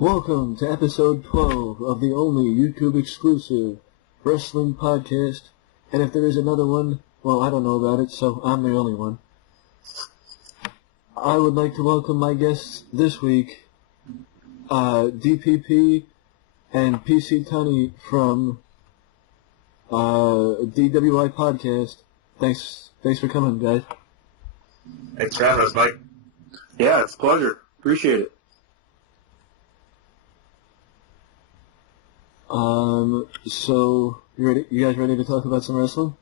Welcome to episode 12 of the only YouTube exclusive wrestling podcast. And if there is another one, well, I don't know about it, so I'm the only one. I would like to welcome my guests this week, DPP and PC Tunney from DWI Podcast. Thanks for coming, guys. Thanks for having us, Mike. Yeah, it's a pleasure. Appreciate it. So you guys ready to talk about some wrestling?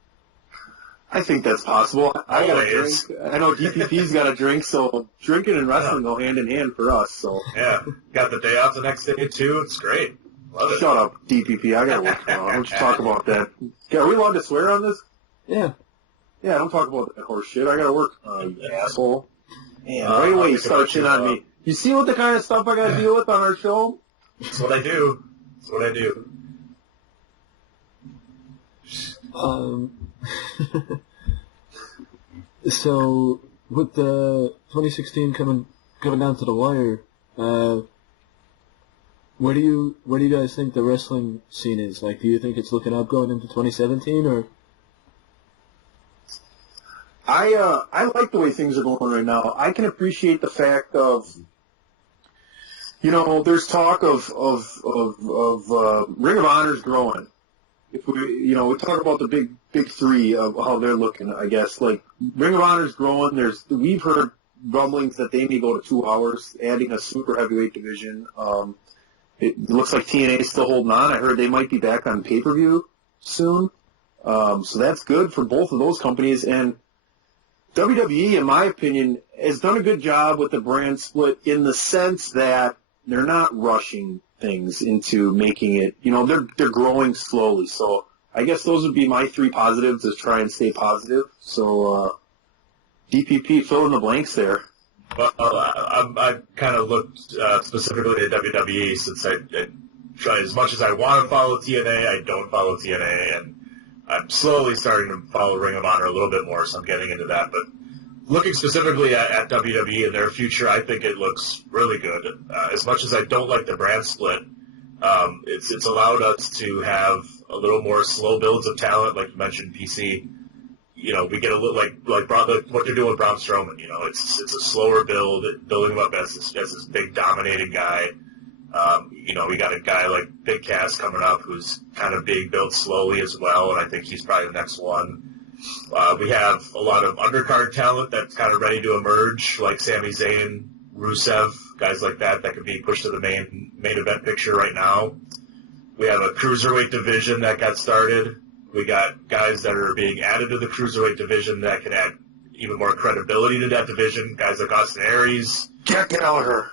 I think that's possible. I got a drink. I know DPP's got a drink, so drinking and wrestling go hand in hand for us. So yeah, got the day off the next day too. It's great. Love it. Shut up, DPP. I gotta work tomorrow. Don't you talk about that. Yeah, are we allowed to swear on this? Yeah. Yeah, don't talk about that horse shit. I gotta work. You asshole. Man, right away you start shit on me. You see what the kind of stuff I gotta deal with on our show? That's what I do. That's what I do. So with the 2016 coming down to the wire, where do you guys think the wrestling scene is? Like, do you think it's looking up going into 2017, or? I like the way things are going right now. I can appreciate the fact of, there's talk of Ring of Honor's growing. If we talk about the big three of how they're looking, I guess, like Ring of Honor's growing. We've heard rumblings that they may go to 2 hours, adding a super heavyweight division. It looks like TNA is still holding on. I heard they might be back on pay-per-view soon. So that's good for both of those companies. And WWE, in my opinion, has done a good job with the brand split in the sense that they're not rushing things into making it, they're growing slowly. So I guess those would be my three positives, is try and stay positive. So DPP, fill in the blanks there. Well, I kind of looked specifically at WWE, since I try, as much as I want to follow TNA, I don't follow TNA, and I'm slowly starting to follow Ring of Honor a little bit more, so I'm getting into that. But looking specifically at WWE and their future, I think it looks really good. As much as I don't like the brand split, it's allowed us to have a little more slow builds of talent, like you mentioned, PC. We get a little like what they're doing with Braun Strowman. It's a slower build, building him up as this big dominating guy. We got a guy like Big Cass coming up, who's kind of being built slowly as well, and I think he's probably the next one. We have a lot of undercard talent that's kind of ready to emerge, like Sami Zayn, Rusev, guys like that could be pushed to the main event picture right now. We have a cruiserweight division that got started. We got guys that are being added to the cruiserweight division that can add even more credibility to that division. Guys like Austin Aries. Jack Gallagher.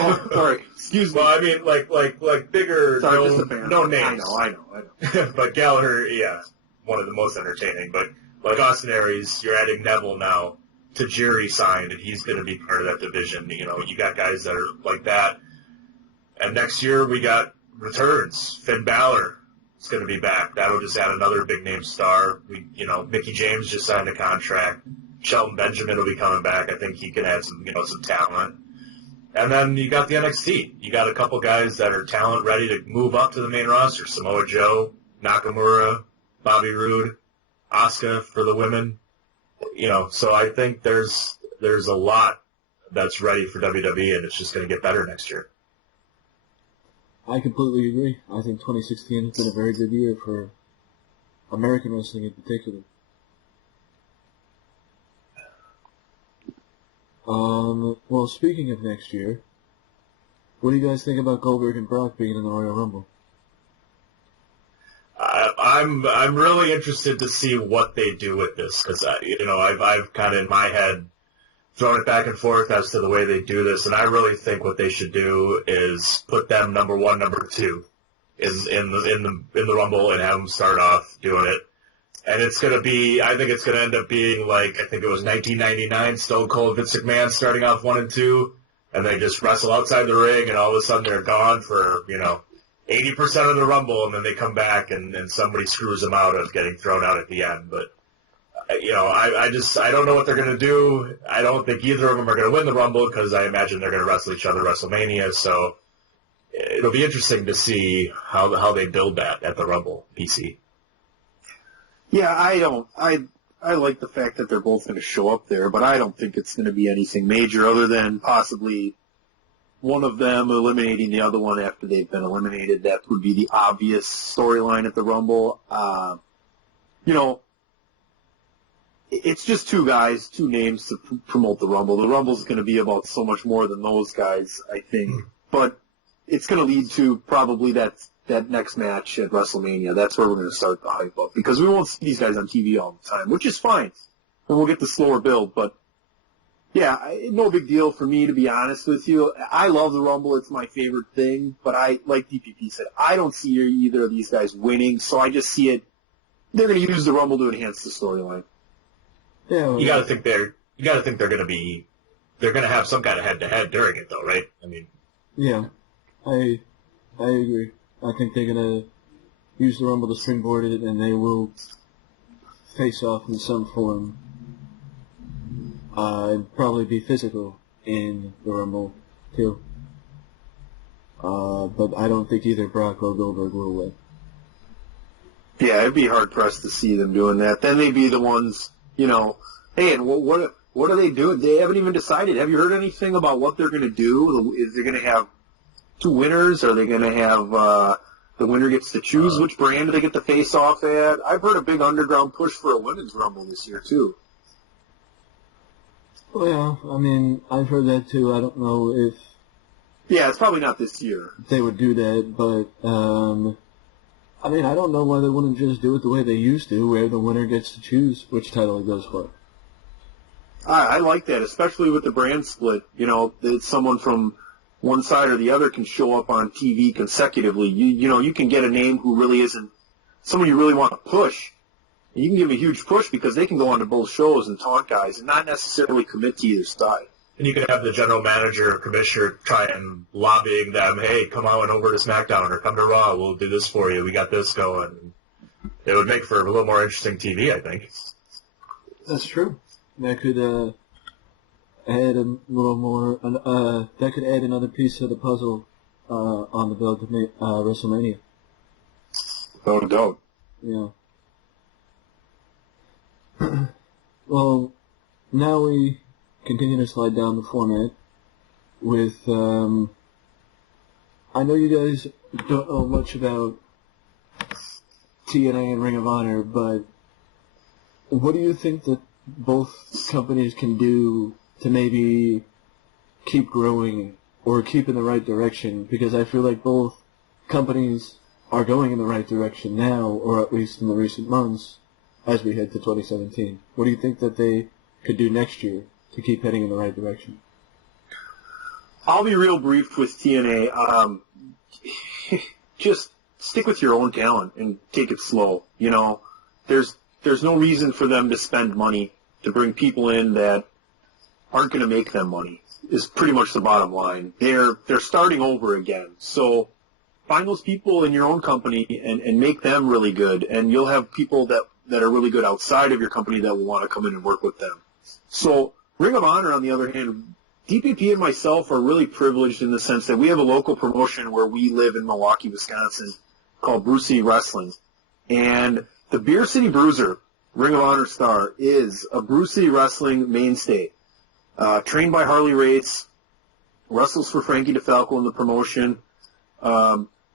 Oh, sorry. Excuse me. Well, I mean, like bigger, sorry, no names. I know. But Gallagher, yeah, one of the most entertaining. But like Austin Aries, you're adding Neville now. Tajiri signed, and he's going to be part of that division. You got guys that are like that. And next year we got returns. Finn Balor is going to be back. That'll just add another big name star. Mickey James just signed a contract. Shelton Benjamin will be coming back. I think he can add some talent. And then you got the NXT. You got a couple guys that are talent ready to move up to the main roster. Samoa Joe, Nakamura, Bobby Roode, Asuka for the women. So I think there's a lot that's ready for WWE, and it's just going to get better next year. I completely agree. I think 2016 has been a very good year for American wrestling in particular. Well, speaking of next year, what do you guys think about Goldberg and Brock being in the Royal Rumble? I'm really interested to see what they do with this, because I've kind of in my head thrown it back and forth as to the way they do this, and I really think what they should do is put them number one, number two is in the Rumble, and have them start off doing it. And I think it's going to end up being like, I think it was 1999, Stone Cold Vince McMahon starting off 1 and 2, and they just wrestle outside the ring, and all of a sudden they're gone for 80% of the Rumble, and then they come back and somebody screws them out of getting thrown out at the end. But I don't know what they're going to do. I don't think either of them are going to win the Rumble, because I imagine they're going to wrestle each other at WrestleMania. So it'll be interesting to see how they build that at the Rumble PC. Yeah, I like the fact that they're both going to show up there, but I don't think it's going to be anything major other than possibly one of them eliminating the other one after they've been eliminated. That would be the obvious storyline at the Rumble. It's just two guys, two names to promote the Rumble. The Rumble's going to be about so much more than those guys, I think. But it's going to lead to probably that next match at WrestleMania. That's where we're going to start the hype up, because we won't see these guys on TV all the time, which is fine. And we'll get the slower build. But, yeah, no big deal for me, to be honest with you. I love the Rumble. It's my favorite thing. But like DPP said, I don't see either of these guys winning, so I just see it. They're going to use the Rumble to enhance the storyline. Yeah, well, You got to think they're going to have some kind of head-to-head during it, though, right? I mean, yeah, I agree. I think they're gonna use the Rumble to springboard it, and they will face off in some form. And probably be physical in the Rumble too. But I don't think either Brock or Goldberg will win. Yeah, it'd be hard pressed to see them doing that. Then they'd be the ones, hey, and what are they doing? They haven't even decided. Have you heard anything about what they're going to do? Is they going to have two winners? Are they going to have the winner gets to choose which brand they get to face off at? I've heard a big underground push for a women's Rumble this year too. Well, I mean, I've heard that too. I don't know if Yeah, it's probably not this year. they would do that, but I mean, I don't know why they wouldn't just do it the way they used to, where the winner gets to choose which title it goes for. I like that, especially with the brand split. That someone from one side or the other can show up on TV consecutively. You can get a name who really isn't someone you really want to push. And you can give them a huge push because they can go on to both shows and taunt guys and not necessarily commit to either side. and you could have the general manager or commissioner try and lobbying them, hey, come on over to SmackDown or come to Raw, we'll do this for you, we got this going. It would make for a little more interesting TV, I think. That's true. That could add a little more. That could add another piece of the puzzle on the build to make WrestleMania. No doubt. Yeah. Well, now we continue to slide down the format with. I know you guys don't know much about TNA and Ring of Honor, but what do you think that both companies can do to maybe keep growing or keep in the right direction? Because I feel like both companies are going in the right direction now, or at least in the recent months, as we head to 2017. What do you think that they could do next year to keep heading in the right direction? I'll be real brief with TNA. Just stick with your own talent and take it slow. You know, there's no reason for them to spend money to bring people in that aren't going to make them money, is pretty much the bottom line. They're starting over again. So find those people in your own company and make them really good, and you'll have people that are really good outside of your company that will want to come in and work with them. So Ring of Honor, on the other hand, DPP and myself are really privileged in the sense that we have a local promotion where we live in Milwaukee, Wisconsin, called Brew City Wrestling. And the Beer City Bruiser, Ring of Honor star, is a Brew City Wrestling mainstay. Trained by Harley Race, wrestles for Frankie DeFalco in the promotion.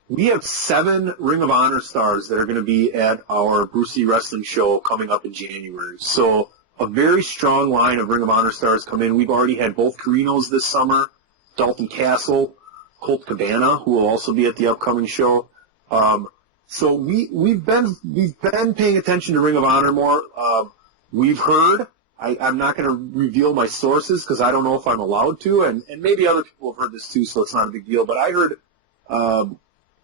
We have 7 Ring of Honor stars that are going to be at our Brew City Wrestling show coming up in January. So a very strong line of Ring of Honor stars come in. We've already had both Carinos this summer, Dalton Castle, Colt Cabana, who will also be at the upcoming show. So we've been paying attention to Ring of Honor more. We've heard. I'm not going to reveal my sources because I don't know if I'm allowed to, and maybe other people have heard this too, so it's not a big deal. But I heard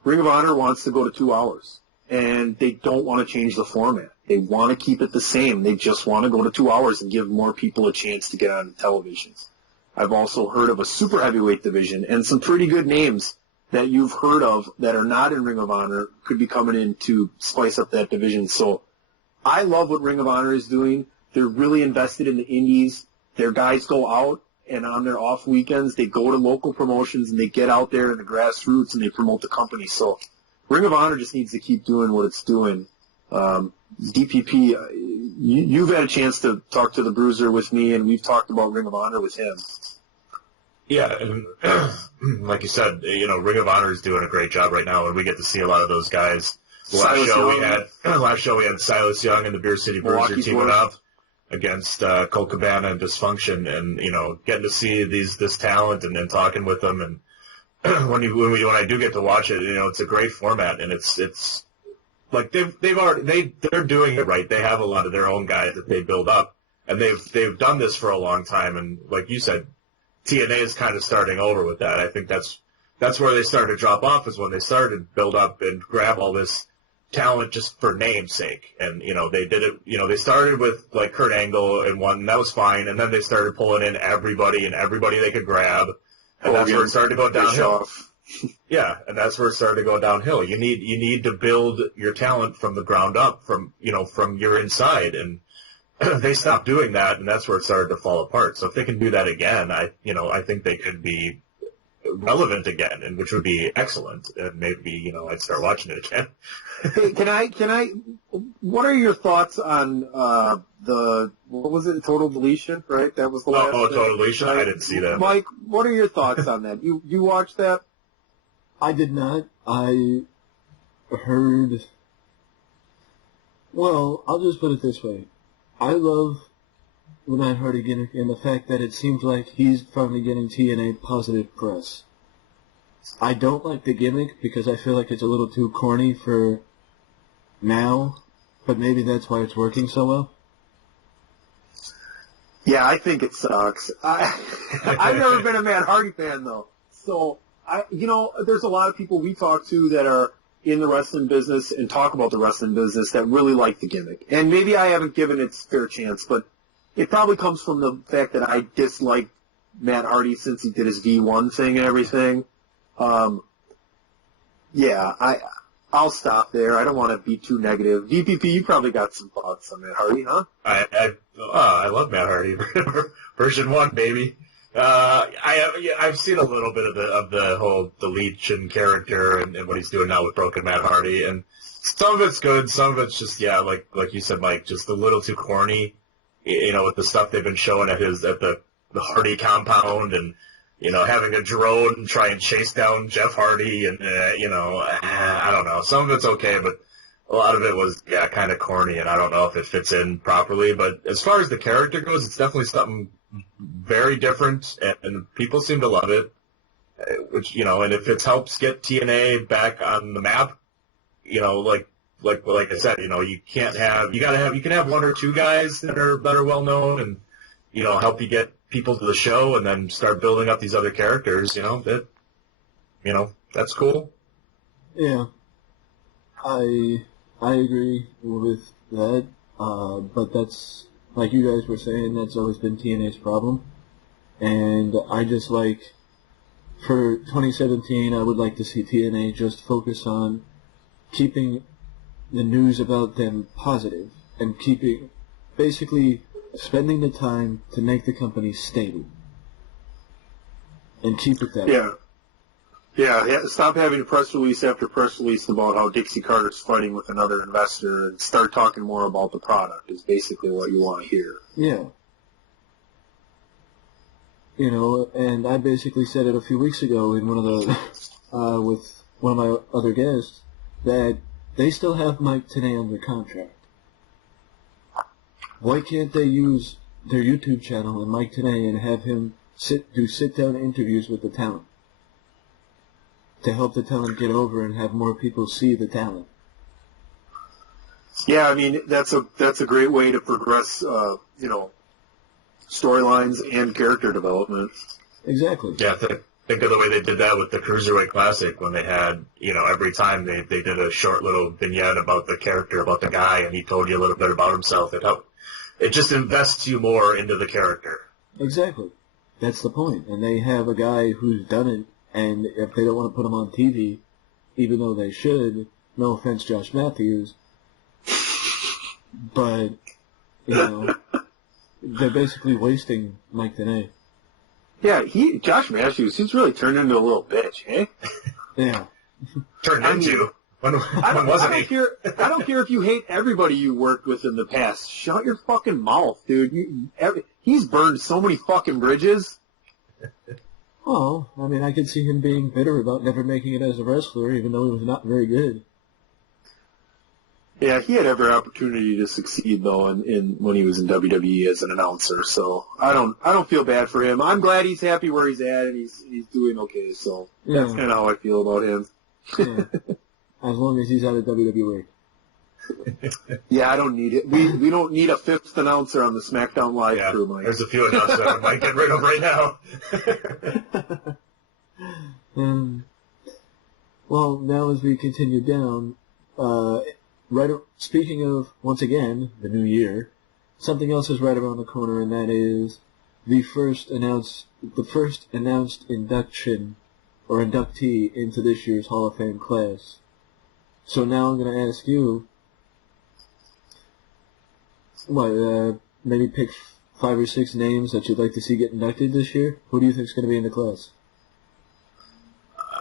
Ring of Honor wants to go to 2 hours, and they don't want to change the format. They want to keep it the same. They just want to go to 2 hours and give more people a chance to get on television. I've also heard of a super heavyweight division and some pretty good names that you've heard of that are not in Ring of Honor could be coming in to spice up that division. So I love what Ring of Honor is doing. They're really invested in the indies. Their guys go out and on their off weekends, they go to local promotions and they get out there in the grassroots and they promote the company. So Ring of Honor just needs to keep doing what it's doing. DPP, you've had a chance to talk to the Bruiser with me, and we've talked about Ring of Honor with him. Yeah, and like you said, Ring of Honor is doing a great job right now, and we get to see a lot of those guys. Last show we had Silas Young and the Beer City Bruiser teaming up against Colt Cabana and Dysfunction, and getting to see this talent and talking with them, and when I do get to watch it, it's a great format, and it's like they're doing it right. They have a lot of their own guys that they build up, and they've done this for a long time, and like you said, TNA is kind of starting over with that. I think that's where they started to drop off, is when they started to build up and grab all this talent just for name's sake. And, they did it, they started with like Kurt Angle and one, and that was fine. And then they started pulling in everybody they could grab. And that's where it started to go downhill. Yeah. And that's where it started to go downhill. You need to build your talent from the ground up, from your inside. And they stopped doing that, and that's where it started to fall apart. So if they can do that again, I think they could be relevant again, and which would be excellent. And maybe, I'd start watching it again. Hey, can I, what are your thoughts on, what was it, Total Deletion, right? That was the last thing. Total Deletion? I didn't see that. Mike, what are your thoughts on that? You watched that? I did not. I heard, well, I'll just put it this way. I love the Matt Hardy gimmick and the fact that it seems like he's finally getting TNA positive press. I don't like the gimmick because I feel like it's a little too corny for now, but maybe that's why it's working so well. Yeah, I think it sucks. I've never been a Matt Hardy fan, though. So, there's a lot of people we talk to that are in the wrestling business and talk about the wrestling business that really like the gimmick. And maybe I haven't given it fair chance, but it probably comes from the fact that I dislike Matt Hardy since he did his V1 thing and everything. I'll stop there. I don't want to be too negative. DPP, you probably got some thoughts on Matt Hardy, huh? I love Matt Hardy. Version 1, baby. I've seen a little bit of the whole Deletion character and what he's doing now with Broken Matt Hardy, and some of it's good, some of it's just like you said, Mike, just a little too corny. With the stuff they've been showing at the Hardy compound, and having a drone try and chase down Jeff Hardy, and I don't know. Some of it's okay, but a lot of it was kind of corny, and I don't know if it fits in properly. But as far as the character goes, it's definitely something very different, and people seem to love it. Which and if it helps get TNA back on the map, like I said, you can have one or two guys that are well known, and help you get people to the show, and then start building up these other characters. That's cool. Yeah, I agree with that, but that's, like you guys were saying, that's always been TNA's problem, and I just like, for 2017, I would like to see TNA just focus on keeping the news about them positive, and basically spending the time to make the company stable, and keep it that way. Yeah, stop having press release after press release about how Dixie Carter's fighting with another investor, and start talking more about the product is basically what you want to hear. Yeah. And I basically said it a few weeks ago in one of the, with one of my other guests, that they still have Mike Tenay under contract. Why can't they use their YouTube channel and Mike Tenay and have him do sit-down interviews with the talent to help the talent get over and have more people see the talent? Yeah, I mean, that's a great way to progress, storylines and character development. Exactly. Yeah, think of the way they did that with the Cruiserweight Classic, when they had, every time they did a short little vignette about the character, about the guy, and he told you a little bit about himself. It just invests you more into the character. Exactly. That's the point. And they have a guy who's done it, and if they don't want to put him on TV, even though they should, no offense, Josh Matthews, but, they're basically wasting Mike Tenay. Yeah, Josh Matthews, he's really turned into a little bitch, eh? Yeah. Turned into. When wasn't he? I don't care if you hate everybody you worked with in the past. Shut your fucking mouth, dude. He's burned so many fucking bridges. Well, I mean, I could see him being bitter about never making it as a wrestler, even though he was not very good. Yeah, he had every opportunity to succeed though in when he was in WWE as an announcer. So I don't feel bad for him. I'm glad he's happy where he's at and he's doing okay. So that's kind of how I feel about him. Yeah. As long as he's out of WWE. Yeah, I don't need it. We don't need a fifth announcer on the SmackDown Live crew, Mike. There's a few announcers that I might get rid of right now. Well, now as we continue down, speaking of, once again, the new year, something else is right around the corner, and that is the first announced induction or inductee into this year's Hall of Fame class. So now I'm going to ask you, maybe pick 5 or 6 names that you'd like to see get inducted this year? Who do you think is going to be in the class?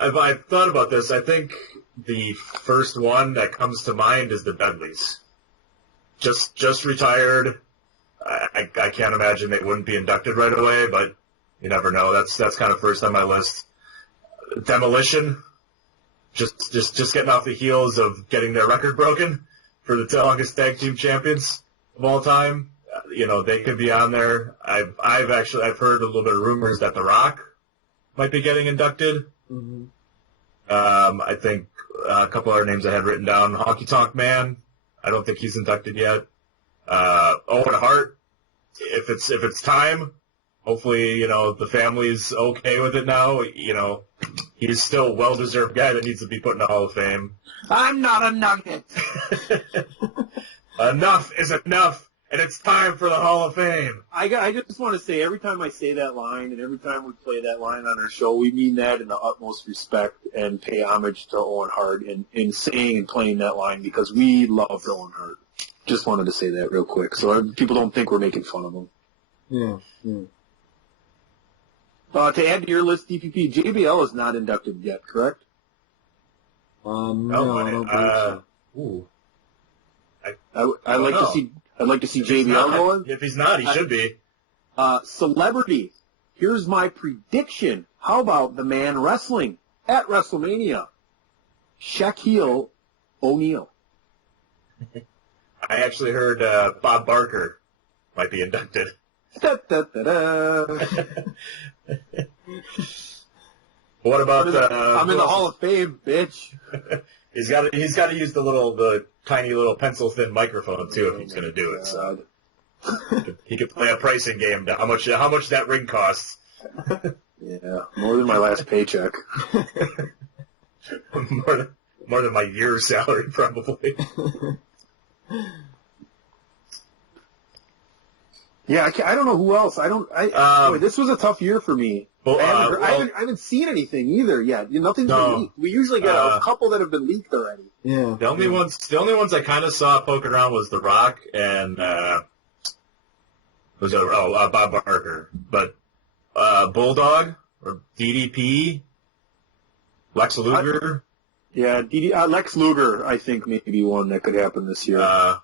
I've thought about this. I think the first one that comes to mind is the Dudleys. Just retired. I can't imagine they wouldn't be inducted right away, but you never know. That's kind of first on my list. Demolition. Just getting off the heels of getting their record broken for the longest tag team champions of all time. They could be on there. I've heard a little bit of rumors that The Rock might be getting inducted. Mm-hmm. I think a couple other names I had written down. Honky Tonk Man. I don't think he's inducted yet. Owen Hart. If it's time, hopefully, the family's okay with it now. He's still a well-deserved guy that needs to be put in the Hall of Fame. I'm not a nugget. Enough is enough, and it's time for the Hall of Fame. I just want to say, every time I say that line, and every time we play that line on our show, we mean that in the utmost respect and pay homage to Owen Hart in saying and playing that line because we loved Owen Hart. Just wanted to say that real quick so people don't think we're making fun of him. Yeah. To add to your list, DPP, JBL is not inducted yet, correct? No, I don't believe so. Ooh. I'd like to see JBL going. If he's not, he should be. Celebrity. Here's my prediction. How about the man wrestling at WrestleMania? Shaquille O'Neal. I actually heard Bob Barker might be inducted. Da, da, da, da. What about? I'm in the Hall of Fame, bitch. He's got to use the tiny little pencil thin microphone too if he's going to do it. So he could play a pricing game to how much that ring costs. Yeah, more than my last paycheck. more than my year's salary probably. Yeah, I don't know who else. Boy, this was a tough year for me. Well, I haven't seen anything either yet. Nothing's been leaked. We usually get a couple that have been leaked already. Yeah. The only ones I kind of saw poking around was The Rock and Bob Barker, but Bulldog or DDP, Lex Luger. Lex Luger, I think, may be one that could happen this year.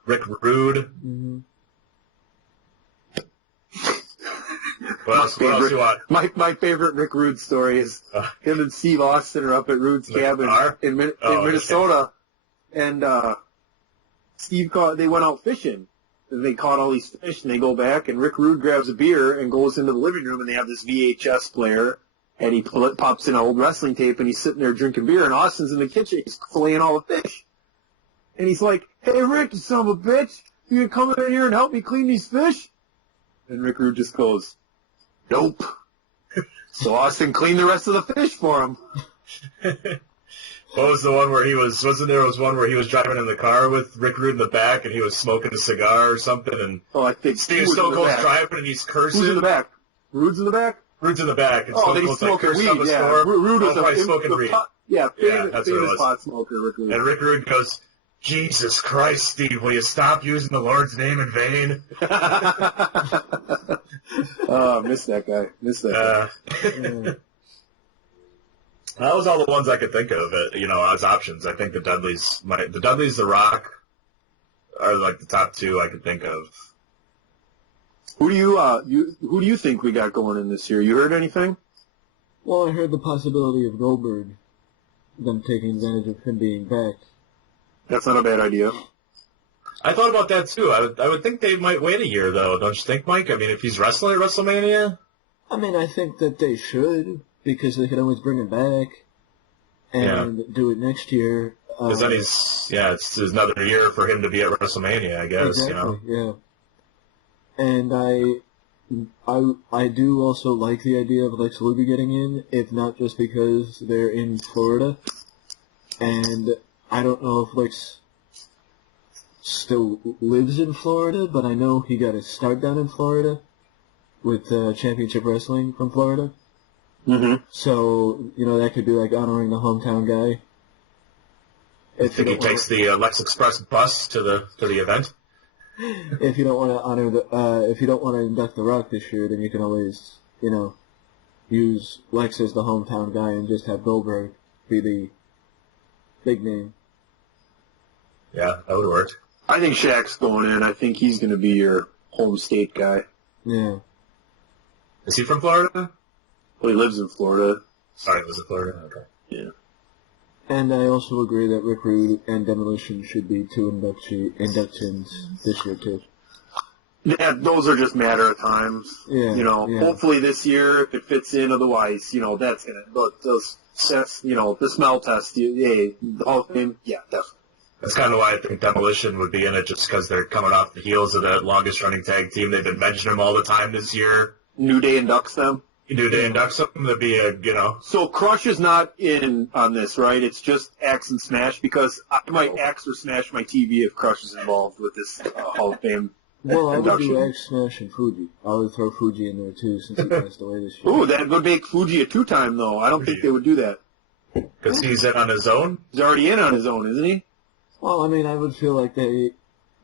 Rick Rude. Mm-hmm. What else do you want? My favorite Rick Rude story is him and Steve Austin are up at Rude's cabin in Minnesota, and Steve they went out fishing, and they caught all these fish, and they go back, and Rick Rude grabs a beer and goes into the living room, and they have this VHS player, and he pops in an old wrestling tape, and he's sitting there drinking beer, and Austin's in the kitchen, he's filleting all the fish. And he's like, "Hey, Rick, you son of a bitch, you gonna come in here and help me clean these fish?" And Rick Rude just goes, "Nope." So Austin cleaned the rest of the fish for him. What was the one where wasn't there one where he was driving in the car with Rick Rude in the back and he was smoking a cigar or something and I think Steve Stone Cold's driving and he's cursing. Who's in the back? Rude's in the back? Rude's in the back. And then he's smoking weed, Rude was probably smoking weed. Yeah, famous pot smoker, Rick Rude. And Rick Rude goes, Jesus Christ, Steve, will you stop using the Lord's name in vain? Oh, miss that guy. That was all the ones I could think of, as options. I think the Dudleys, The Rock, are like the top two I could think of. Who do you think we got going in this year? You heard anything? Well, I heard the possibility of Goldberg, them taking advantage of him being back. That's not a bad idea. I thought about that too. I would think they might wait a year, though. Don't you think, Mike? I mean, if he's wrestling at WrestleMania? I mean, I think that they should, because they could always bring him back and do it next year. Because then it's another year for him to be at WrestleMania, I guess. Exactly, yeah. And I do also like the idea of Lex Luger getting in, if not just because they're in Florida. And I don't know if Lex still lives in Florida, but I know he got his start down in Florida with Championship Wrestling from Florida. Mm-hmm. So, that could be like honoring the hometown guy. I think he takes the Lex Express bus to the event. If you don't want to if you don't want to induct The Rock this year, then you can always, use Lex as the hometown guy and just have Goldberg be the big name. Yeah, that would work. I think Shaq's going in. I think he's going to be your home state guy. Yeah. Is he from Florida? Well, he lives in Florida. Sorry, he lives in Florida? Okay. Yeah. And I also agree that Rick Rude and Demolition should be two inductions this year, too. Yeah, those are just matter of times. Yeah. Hopefully this year, if it fits in, otherwise, that's going to, but those sets, the smell test, the whole thing, yeah, definitely. That's kind of why I think Demolition would be in it, just because they're coming off the heels of that longest-running tag team. They've been mentioning them all the time this year. New Day inducts them? New Day inducts them. That'd be So Crush is not in on this, right? It's just Axe and Smash, because I might axe or smash my TV if Crush is involved with this Hall of Fame Well, induction. I would do Axe, Smash, and Fuji. I would throw Fuji in there, too, since he passed away this year. Ooh, that would make Fuji a two-time, though. I don't think they would do that. Because he's in on his own? He's already in on his own, isn't he? Well, I mean, I would feel like they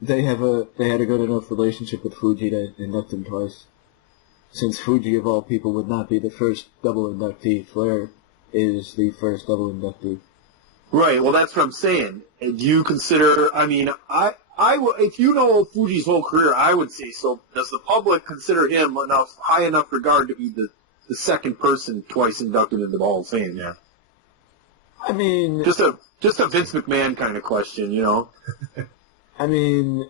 had a good enough relationship with Fuji to induct him twice. Since Fuji, of all people, would not be the first double inductee, Flair is the first double inductee. Right, well, that's what I'm saying. Do you consider, if you know Fuji's whole career, I would say so. Does the public consider him high enough regard to be the second person twice inducted into the Hall of Fame? Yeah. I mean... Just a Vince McMahon kind of question, I mean,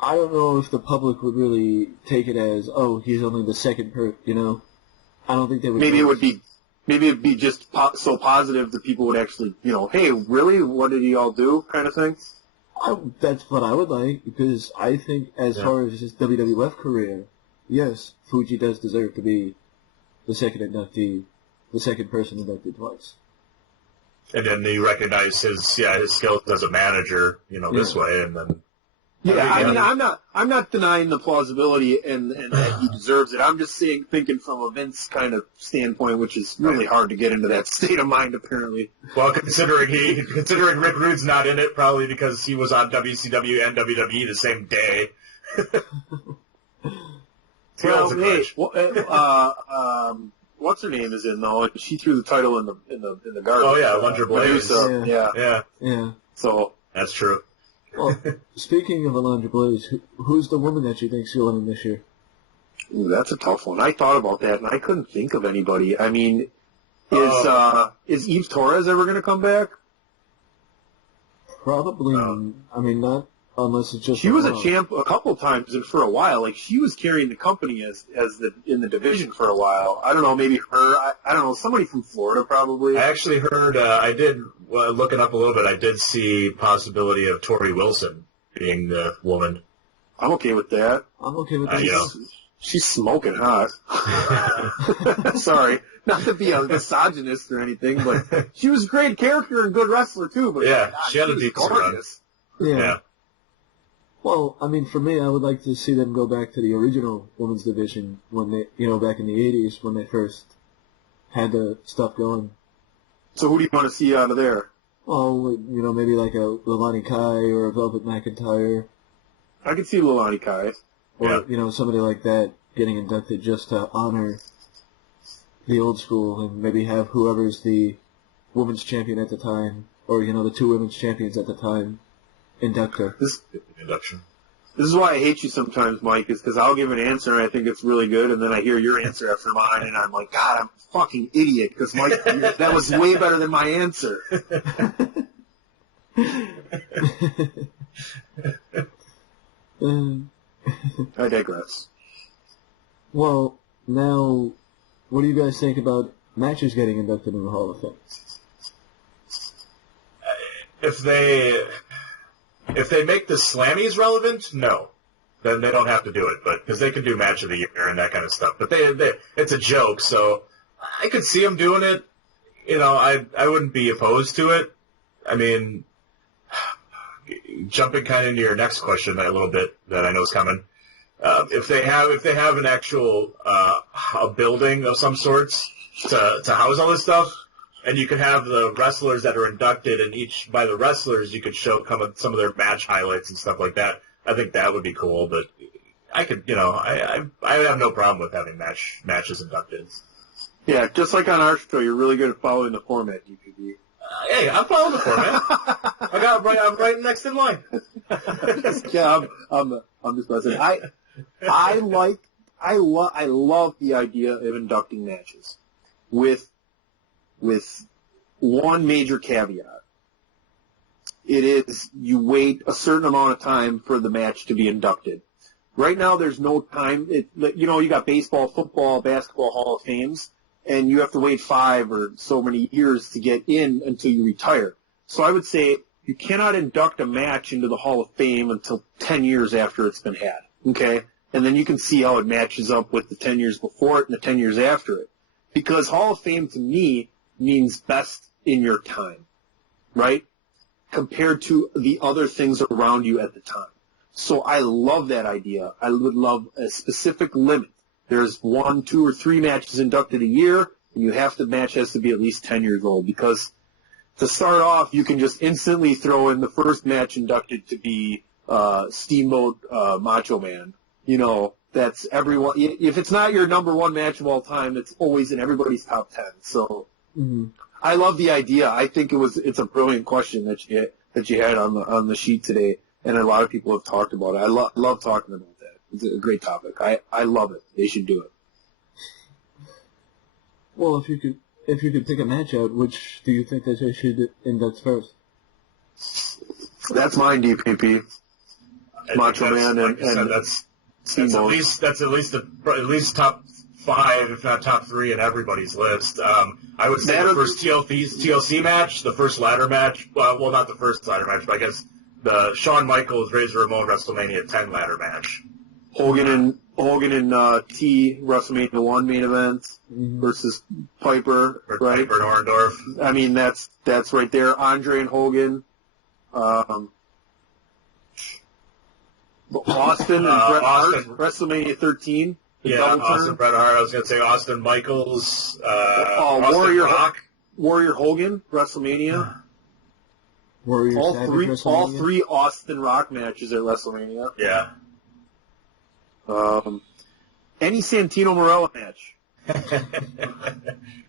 I don't know if the public would really take it as, oh, he's only the second I don't think they would... Maybe it'd be just so positive that people would actually, hey, really? What did he all do? Kind of thing? That's what I would like, because I think as far as his WWF career, yes, Fuji does deserve to be the second inductee, the second person inducted twice. And then you recognize his skills as a manager, this way, and then... Yeah, I mean, I'm not denying the plausibility and that he deserves it. I'm just thinking from a Vince kind of standpoint, which is really hard to get into that state of mind, apparently. Well, considering Rick Rude's not in it, probably because he was on WCW and WWE the same day. Well, hey, what's her name is in though? She threw the title in the garbage. Oh yeah, Alundra Blaze. Yeah. So that's true. Well, speaking of Alundra Blaze, who's the woman that you think's going in this year? Ooh, that's a tough one. I thought about that, and I couldn't think of anybody. I mean, is Eve Torres ever going to come back? Probably. I mean, not unless it's just... She was a champ a couple times and for a while. Like, she was carrying the company in the division for a while. I don't know, maybe her. I don't know, somebody from Florida probably. I actually heard, looking up a little bit, I did see possibility of Tori Wilson being the woman. I'm okay with that. I'm okay with that. She's smoking hot. Sorry, not to be a misogynist or anything, but she was a great character and good wrestler too. But yeah, she had a decent run. Yeah. Well, I mean, for me, I would like to see them go back to the original women's division when they, back in the 80s when they first had the stuff going. So who do you want to see out of there? Oh, maybe like a Levani Kai or a Velvet McIntyre. I could see Levani Kai. Or, somebody like that getting inducted just to honor the old school and maybe have whoever's the women's champion at the time, or, the two women's champions at the time, induct her. Induction. This is why I hate you sometimes, Mike, is because I'll give an answer and I think it's really good, and then I hear your answer after mine, and I'm like, God, I'm a fucking idiot, because Mike, that was way better than my answer. I digress. Well, now, what do you guys think about matches getting inducted in the Hall of Fame? If they make the Slammies relevant, no. Then they don't have to do it, but because they can do Match of the Year and that kind of stuff. But it's a joke, so I could see them doing it. I wouldn't be opposed to it. I mean, jumping kind of into your next question a little bit that I know is coming. If they have an actual a building of some sorts to house all this stuff, and you could have the wrestlers that are inducted, and each by the wrestlers you could show some of their match highlights and stuff like that. I think that would be cool. But I could, I have no problem with having matches inducted. Yeah, just like on our show, you're really good at following the format, DPD. Hey, I'm following the format. I'm right next in line. Yeah, I'm just messing. I love the idea of inducting matches with one major caveat. It is you wait a certain amount of time for the match to be inducted. Right now, there's no time. You got baseball, football, basketball Hall of Fames, and you have to wait 5 or so many years to get in until you retire. So I would say you cannot induct a match into the Hall of Fame until 10 years after it's been had. Okay? And then you can see how it matches up with the 10 years before it and the 10 years after it. Because Hall of Fame to me means best in your time, right? Compared to the other things around you at the time. So I love that idea. I would love a specific limit. There's 1, 2, or 3 matches inducted a year, and the match has to be at least 10 years old, because to start off, you can just instantly throw in the first match inducted to be Steamboat Macho Man. That's everyone. If it's not your number 1 match of all time, it's always in everybody's top 10. So I love the idea. I think it's a brilliant question that you had on the sheet today, and a lot of people have talked about it. I love talking about that. It's a great topic. I love it. They should do it. Well, if you could pick a match out, which do you think that they should induct first? That's mine, DPP. Macho Man and that's Steamboat. That's at least top 5, if not top 3 in everybody's list. I would say the first TLC match, the first ladder match. Well, not the first ladder match, but I guess the Shawn Michaels Razor Ramon WrestleMania 10 ladder match. Hogan and T WrestleMania 1 main event versus Piper, right? Piper and Orndorff. I mean, that's right there. Andre and Hogan. Austin and Bret Hart, WrestleMania 13. Yeah, Austin, Bret Hart. I was going to say Austin Michaels, Austin Warrior Rock. Warrior Hogan, WrestleMania. Warrior all three Austin Rock matches at WrestleMania. Yeah. Any Santino Marella match.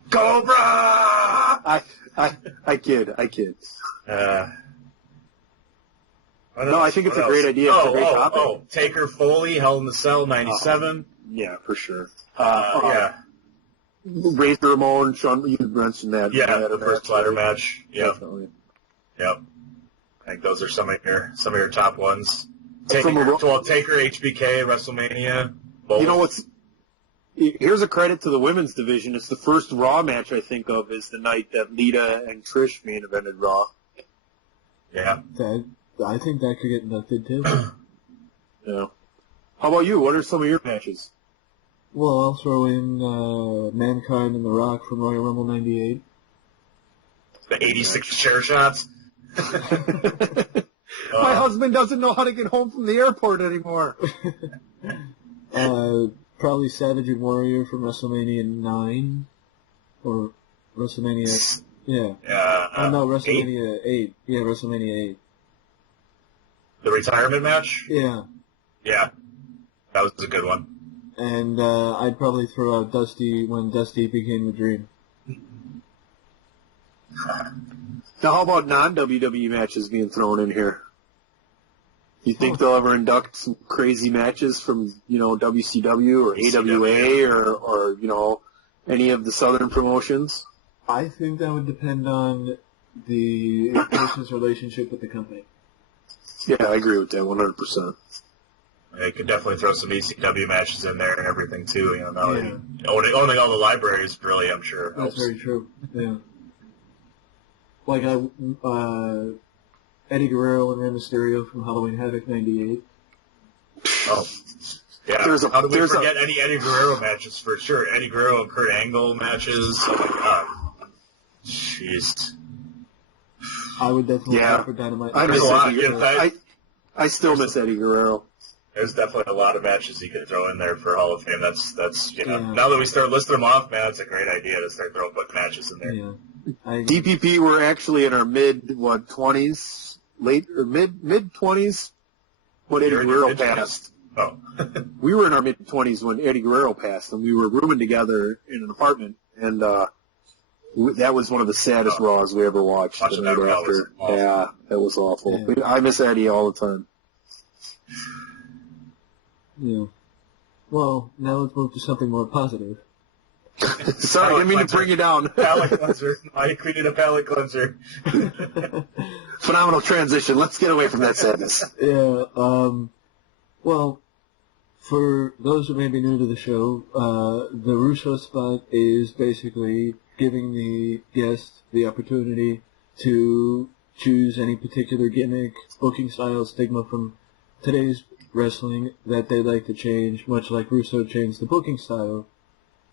Cobra! I kid. No, I think it's a great idea. It's a great topic. Taker Foley, Hell in the Cell, 97. Yeah, for sure. Yeah. Razor Ramon, Sean, you mentioned that. Yeah, the first ladder match. Yep. Definitely. Yep. I think those are some of your top ones. Taker HBK, WrestleMania. Both. You know here's a credit to the women's division. It's the first Raw match I think of is the night that Lita and Trish main evented Raw. Yeah. I think that could get inducted too. Yeah. How about you? What are some of your matches? Well, I'll throw in Mankind and The Rock from Royal Rumble 98. The 86 chair shots. My husband doesn't know how to get home from the airport anymore. Probably Savage and Warrior from WrestleMania 9. Or WrestleMania Yeah. Oh, no, WrestleMania 8. Yeah, WrestleMania 8. The retirement match? Yeah. Yeah. That was a good one. And I'd probably throw out Dusty when Dusty became the Dream. Now, how about non-WWE matches being thrown in here? You think they'll ever induct some crazy matches from, WCW or AWA or any of the Southern promotions? I think that would depend on the person's relationship with the company. Yeah, I agree with that 100%. They could definitely throw some ECW matches in there and everything too. Owning all the libraries, really, I'm sure helps. That's very true. Yeah. Like Eddie Guerrero and Rey Mysterio from Halloween Havoc '98. Oh, yeah. How did we forget any Eddie Guerrero matches for sure? Eddie Guerrero and Kurt Angle matches. Oh my god. Jeez. I would definitely go for Dynamite. I still miss Eddie Guerrero. There's definitely a lot of matches you could throw in there for Hall of Fame. That's Now that we start listing them off, man, it's a great idea to start throwing matches in there. Yeah. DPP were actually in our mid-20s, mid-20s when Eddie Guerrero passed. Oh. We were in our mid-20s when Eddie Guerrero passed, and we were rooming together in an apartment, and that was one of the saddest Raws we ever watched. The night after. Yeah, that was awful. Yeah. I miss Eddie all the time. Yeah. Well, now let's move to something more positive. Sorry, I didn't mean to bring you down. Palate cleanser. I cleaned a palate cleanser. Phenomenal transition. Let's get away from that sadness. Yeah. Well, for those who may be new to the show, the Russo spot is basically giving the guest the opportunity to choose any particular gimmick, booking style, stigma from today's wrestling that they'd like to change, much like Russo changed the booking style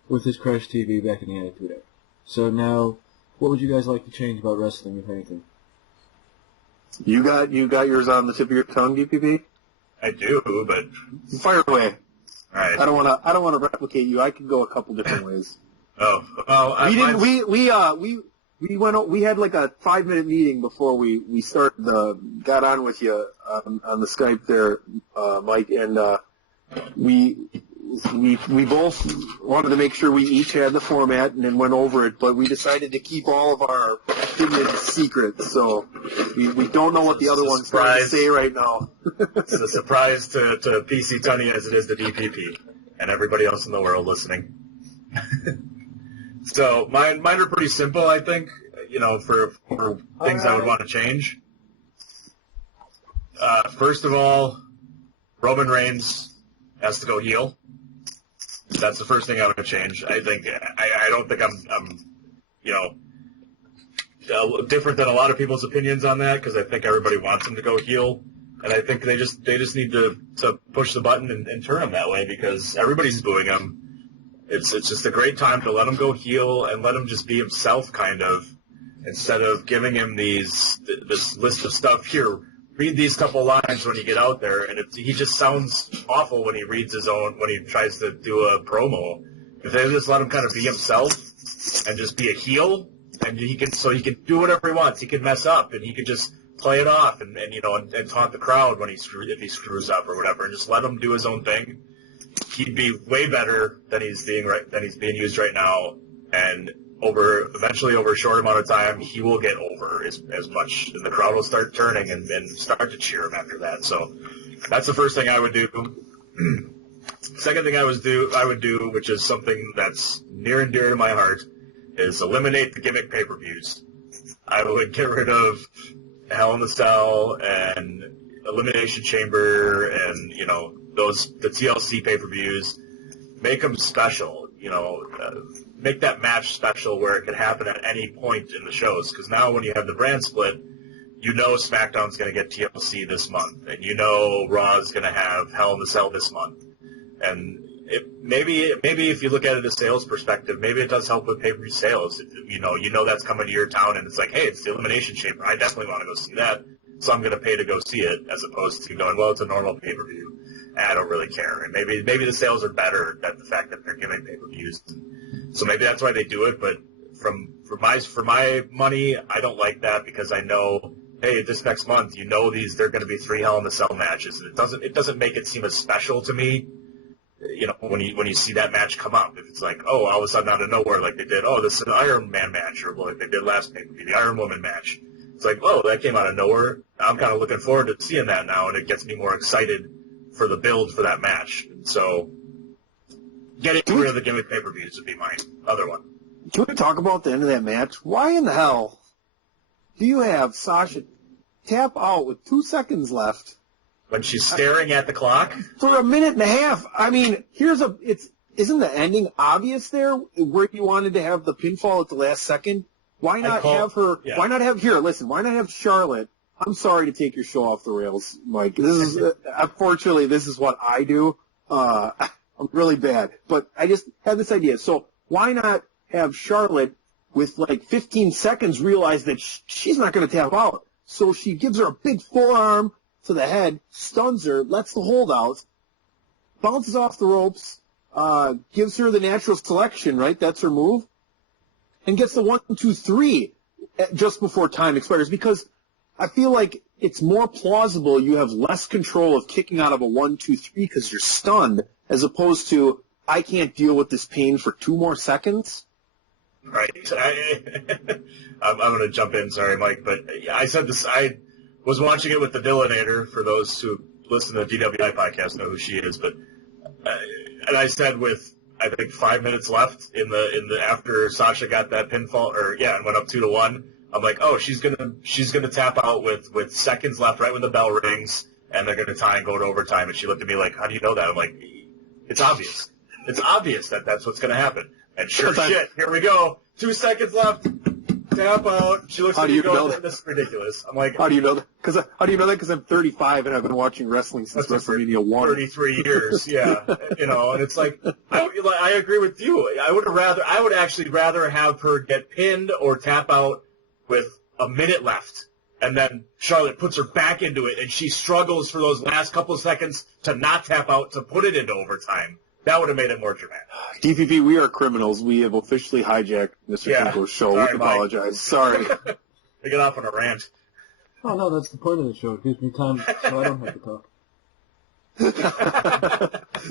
with his Crush TV back in the Attitude Era. So now, what would you guys like to change about wrestling, if anything? You got yours on the tip of your tongue, DPP? I do, but fire away. All right. I don't want to replicate you. I could go a couple different ways. Oh, well, we had like a 5-minute meeting before we got on with you on the Skype there, Mike, and we both wanted to make sure we each had the format and then went over it, but we decided to keep all of our opinions secret, so we don't know what the other one's going to say right now. It's a surprise to PC Tunney as it is to DPP and everybody else in the world listening. So mine are pretty simple, I think, for things I would want to change. First of all, Roman Reigns has to go heel. That's the first thing I would change. I don't think I'm different than a lot of people's opinions on that, because I think everybody wants him to go heel, and I think they just need to push the button and turn him that way, because everybody's booing him. It's just a great time to let him go heel and let him just be himself, kind of, instead of giving him this list of stuff. Here, read these couple lines when you get out there, and he just sounds awful when he reads when he tries to do a promo. If they just let him kind of be himself and just be a heel, and he can do whatever he wants. He can mess up, and he can just play it off and taunt the crowd if he screws up or whatever, and just let him do his own thing. He'd be way better than he's being used right now, and eventually over a short amount of time, he will get over as much, and the crowd will start turning and start to cheer him after that. So that's the first thing I would do. Second thing I would do, which is something that's near and dear to my heart, is eliminate the gimmick pay-per-views. I would get rid of Hell in the Cell and Elimination Chamber and, the TLC pay-per-views. Make them special, make that match special where it can happen at any point in the shows. Because now when you have the brand split, SmackDown's going to get TLC this month, and Raw's going to have Hell in the Cell this month. And maybe if you look at it as a sales perspective, maybe it does help with pay-per-view sales. That's coming to your town, and it's like, hey, it's the Elimination Chamber. I definitely want to go see that, so I'm going to pay to go see it, as opposed to going, well, it's a normal pay-per-view. I don't really care. And maybe the sales are better at the fact that they're giving pay-per-views. So maybe that's why they do it. But for my money, I don't like that because I know, hey, this next month, they're going to be 3 Hell in a Cell matches, and it doesn't make it seem as special to me. When you see that match come up, if it's like, oh, all of a sudden out of nowhere, like they did, oh, this is an Iron Man match, or like they did last pay-per-view, the Iron Woman match. It's like, oh, that came out of nowhere. I'm kind of looking forward to seeing that now, and it gets me more excited for the build for that match. And so, getting rid of the gimmick pay-per-views would be my other one. Can we talk about the end of that match? Why in the hell do you have Sasha tap out with 2 seconds left? When she's staring at the clock? For a minute and a half. I mean, isn't the ending obvious there where you wanted to have the pinfall at the last second? Why not have her, yeah. Why not have Charlotte? I'm sorry to take your show off the rails, Mike. This is, unfortunately, this is what I do. I'm really bad. But I just had this idea. So why not have Charlotte with like 15 seconds realize that she's not going to tap out? So she gives her a big forearm to the head, stuns her, lets the hold out, bounces off the ropes, gives her the natural selection, right? That's her move. And gets the 1, 2, 3 just before time expires, because I feel like it's more plausible you have less control of kicking out of a 1, 2, 3 because you're stunned, as opposed to, I can't deal with this pain for 2 more seconds. Right. I'm going to jump in, sorry, Mike, but I said this, I was watching it with the Dillinator, for those who listen to the DWI podcast know who she is, but and I said with, I think 5 minutes left in the after Sasha got that pinfall, and went up 2-1. I'm like, oh, she's gonna tap out with seconds left, right when the bell rings, and they're gonna tie and go to overtime. And she looked at me like, how do you know that? I'm like, it's obvious. It's obvious that that's what's gonna happen. And sure shit, here we go. 2 seconds left. Tap out. She looks at me and goes, this is ridiculous. I'm like, how do you know that? How do you know that? Because I'm 35 and I've been watching wrestling since WrestleMania 1. 33 years, yeah. And it's like, I agree with you. I would actually rather have her get pinned or tap out with a minute left, and then Charlotte puts her back into it, and she struggles for those last couple of seconds to not tap out to put it into overtime. That would have made it more dramatic. DPP, we are criminals. We have officially hijacked Mr. Kinko's show. Sorry, we apologize. Mike. Sorry. I get off on a rant. Oh, no, that's the point of the show. It gives me time so I don't have to talk.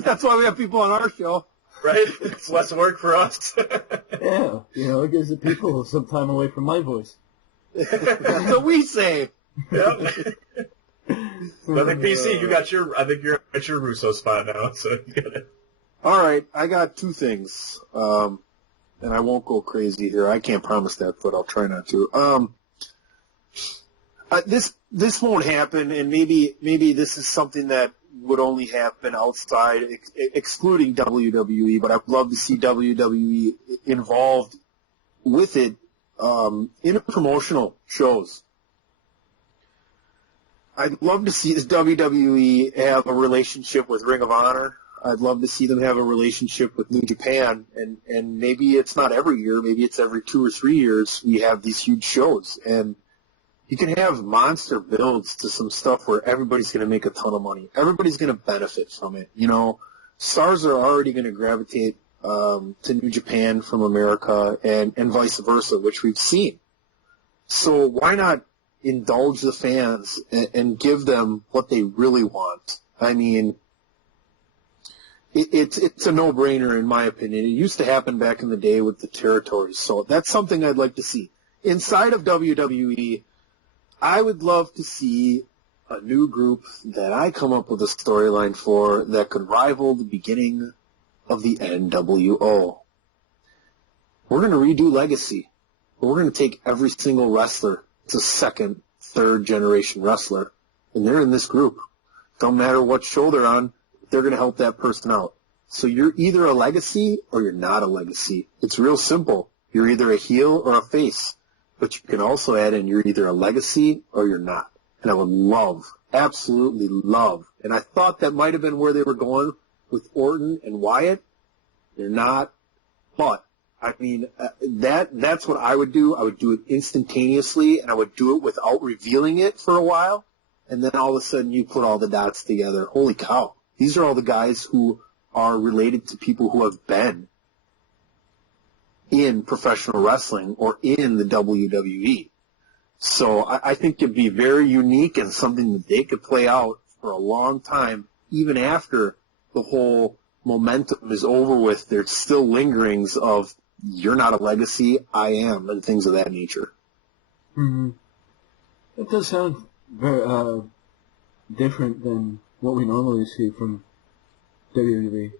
That's why we have people on our show. Right? It's less work for us. Yeah. It gives the people some time away from my voice. That's what we say. Yep. I think PC, I think you're at your Russo spot now, so you got it. All right, I got 2 things, and I won't go crazy here. I can't promise that, but I'll try not to. This won't happen, and maybe this is something that would only happen outside, excluding WWE, but I'd love to see WWE involved with it in promotional shows. I'd love to see WWE have a relationship with Ring of Honor. I'd love to see them have a relationship with New Japan, and maybe it's not every year, maybe it's every 2 or 3 years we have these huge shows, and you can have monster builds to some stuff where everybody's going to make a ton of money. Everybody's going to benefit from it. Stars are already going to gravitate to New Japan from America, and vice versa, which we've seen. So why not indulge the fans and give them what they really want? I mean, it's a no-brainer in my opinion. It used to happen back in the day with the territories, so that's something I'd like to see. Inside of WWE, I would love to see a new group that I come up with a storyline for that could rival the beginning of the NWO. We're going to redo Legacy. We're going to take every single wrestler. It's a second, third generation wrestler, and they're in this group. Don't matter what show they're on, they're going to help that person out. So you're either a legacy or you're not a legacy. It's real simple. You're either a heel or a face. But you can also add in you're either a legacy or you're not. And I would love, absolutely love, and I thought that might have been where they were going with Orton and Wyatt. They're not. But, I mean, that's what I would do. I would do it instantaneously, and I would do it without revealing it for a while. And then all of a sudden you put all the dots together. Holy cow. These are all the guys who are related to people who have been in professional wrestling or in the WWE. So I think it'd be very unique and something that they could play out for a long time, even after the whole momentum is over with. There's still lingerings of, you're not a legacy, I am, and things of that nature. Mm-hmm. It does sound very different than what we normally see from WWE.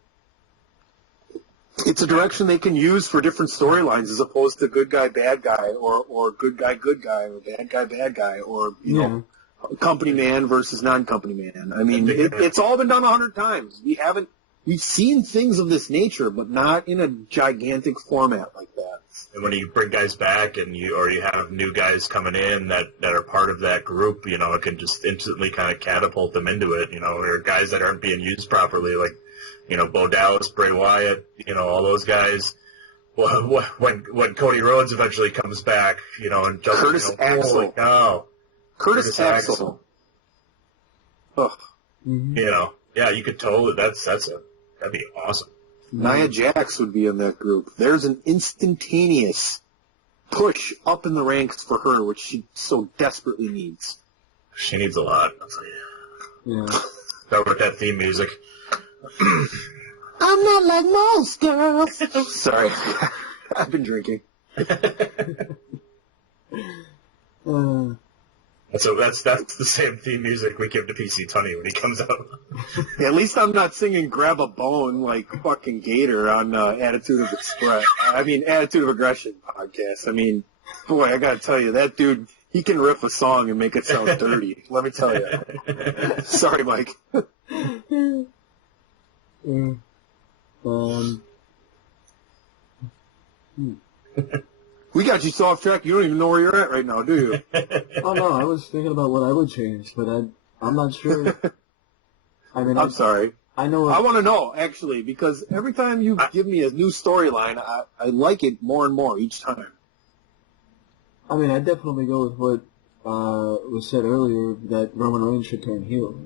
It's a direction they can use for different storylines as opposed to good guy, bad guy, or good guy, or bad guy, or, you know, company man versus non-company man. I mean, it's all been done 100 times. We've seen things of this nature, but not in a gigantic format like that. And when you bring guys back and you have new guys coming in that are part of that group, you know, it can just instantly kind of catapult them into it. You know, there are guys that aren't being used properly, like, you know, Bo Dallas, Bray Wyatt, you know, all those guys. Well, when Cody Rhodes eventually comes back, you know, and just, Curtis Axel. No. Curtis Axel. Ugh. Mm-hmm. You know, yeah, you could totally, that'd be awesome. Nia Jax would be in that group. There's an instantaneous push up in the ranks for her, which she so desperately needs. She needs a lot, I'll tell you. Yeah. Start with that theme music. I'm not like most girls. Sorry. I've been drinking. That's the same theme music we give to PC Tunney when he comes out. Yeah, at least I'm not singing "Grab a Bone" like fucking Gator on Attitude of Aggression podcast. I mean, boy, I gotta tell you, that dude, he can riff a song and make it sound dirty. Let me tell you. Sorry, Mike. We got you so off track, you don't even know where you're at right now, do you? Oh, no, I was thinking about what I would change, but I'm not sure. I mean, I'm sorry. I know. I want to know, actually, because every time you give me a new storyline, I like it more and more each time. I mean, I'd definitely go with what was said earlier, that Roman Reigns should turn heel.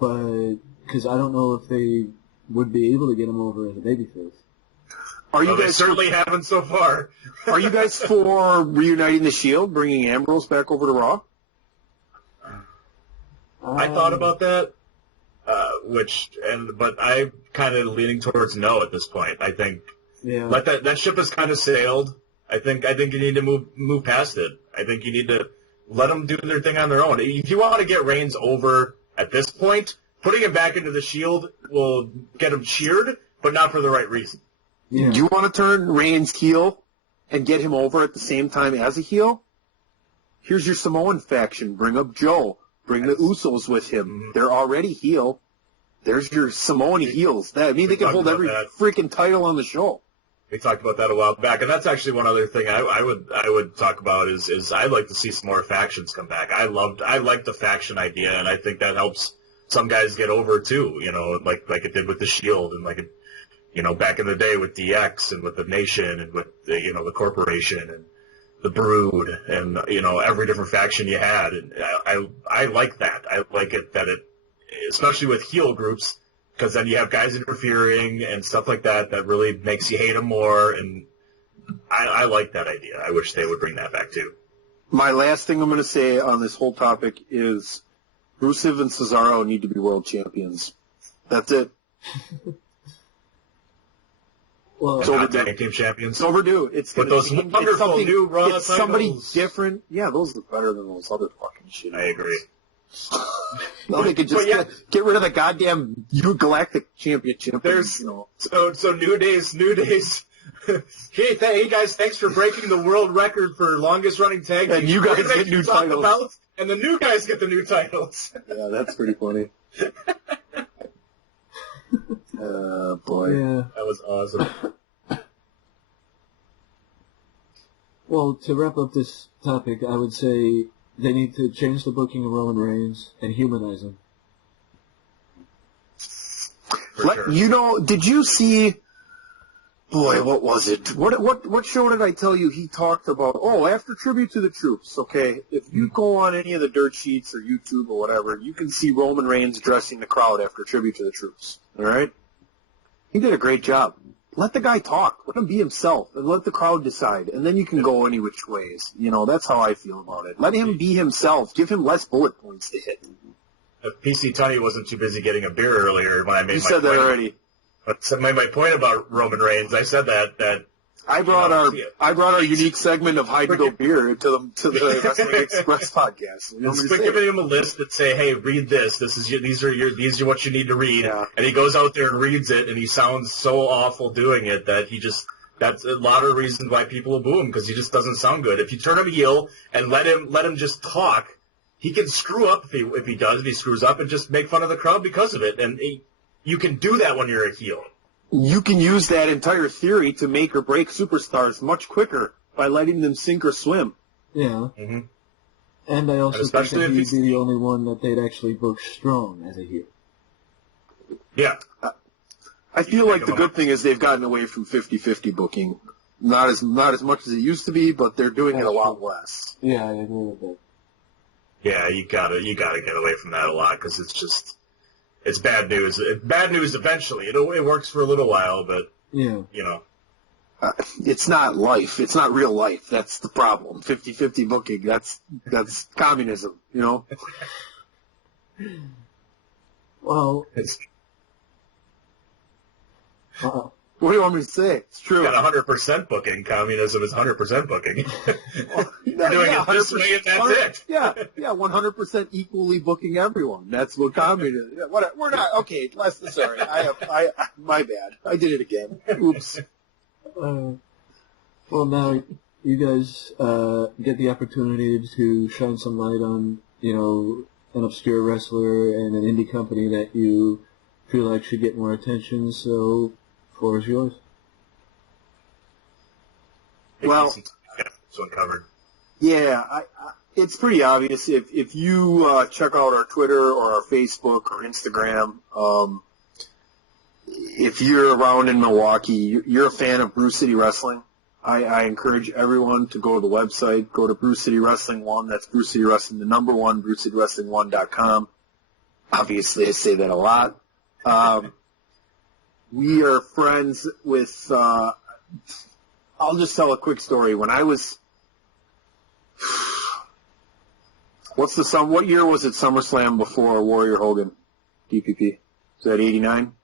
But, because I don't know if they would be able to get him over as a babyface. They certainly haven't so far. Are you guys for reuniting the Shield, bringing Ambrose back over to Raw? I thought about that, but I'm kind of leaning towards no at this point. I think let that ship has kind of sailed. I think you need to move past it. I think you need to let them do their thing on their own. If you want to get Reigns over at this point, putting him back into the Shield will get him cheered, but not for the right reason. Yeah. Do you want to turn Reigns heel and get him over at the same time as a heel? Here's your Samoan faction. Bring up Joe. Bring the Usos with him. They're already heel. There's your Samoan heels. They can hold every freaking title on the show. We talked about that a while back, and that's actually one other thing I would talk about is I'd like to see some more factions come back. I like the faction idea, and I think that helps some guys get over too. You know, like it did with the Shield, and like it, you know, back in the day with DX and with the Nation and with the Corporation and the Brood and every different faction you had. And I like that. I like it that it, especially with heel groups, because then you have guys interfering and stuff like that really makes you hate them more. And I like that idea. I wish they would bring that back too. My last thing I'm going to say on this whole topic is Rusev and Cesaro need to be world champions. That's it. Well, it's overdue. Tag team champions. It's overdue. It's with those wonderful new Raw titles. Somebody different. Yeah, those look better than those other fucking shit. I agree. No, they could just get rid of the goddamn Galactic Championship. There's so New Days. Hey guys, thanks for breaking the world record for longest running tag team. And you guys get new titles. And the new guys get the new titles. Yeah, that's pretty funny. Boy. Yeah. That was awesome. Well, to wrap up this topic, I would say they need to change the booking of Roman Reigns and humanize him. Sure. You know, did you see... Boy, what was it? What show did I tell you he talked about? Oh, after Tribute to the Troops, okay? If you go on any of the dirt sheets or YouTube or whatever, you can see Roman Reigns addressing the crowd after Tribute to the Troops, all right? He did a great job. let the guy talk. Let him be himself, and let the crowd decide. And then you can go any which ways. That's how I feel about it. Let him be himself. Give him less bullet points to hit. If PC Tunney wasn't too busy getting a beer earlier when I made You my said point. that already. But to make my point about Roman Reigns, I said that I brought our unique segment of hide and go beer to the Wrestling Express podcast. But giving him a list that say, "Hey, read this. These are what you need to read." Yeah. And he goes out there and reads it, and he sounds so awful doing it that that's a lot of reasons why people will boo him, because he just doesn't sound good. If you turn him heel and let him just talk, he can screw up if he screws up, and just make fun of the crowd because of it. And you can do that when you're a heel. You can use that entire theory to make or break superstars much quicker by letting them sink or swim. Yeah. Mm-hmm. And I also think especially that if he'd be the only one that they'd actually book strong as a heel. Yeah. I feel like the good thing is they've gotten away from 50-50 booking. Not as much as it used to be, but they're doing it a lot less. Yeah, I agree with that. Yeah, you gotta get away from that a lot, because it's bad news. Bad news eventually. It works for a little while, but yeah, it's not life. It's not real life. That's the problem. 50-50 booking. That's communism. Well, what do you want me to say? It's true. Got 100% booking. Communism is 100% booking. You're doing it this way, and that's it. Yeah, 100% equally booking everyone. That's what communism. Yeah, we're not okay. Sorry, my bad. I did it again. Oops. Well, now you guys get the opportunity to shine some light on an obscure wrestler and an indie company that you feel like should get more attention. So, floor is yours. Well, this one covered. Yeah, it's pretty obvious. If you check out our Twitter or our Facebook or Instagram, if you're around in Milwaukee, you're a fan of Brew City Wrestling, I encourage everyone to go to the website, go to Brew City Wrestling 1. That's Brew City Wrestling, the number 1, BrewCityWrestling1.com. Obviously, I say that a lot. We are friends with, I'll just tell a quick story. When I was, what year was it SummerSlam before Warrior Hogan, DPP? Is that 89?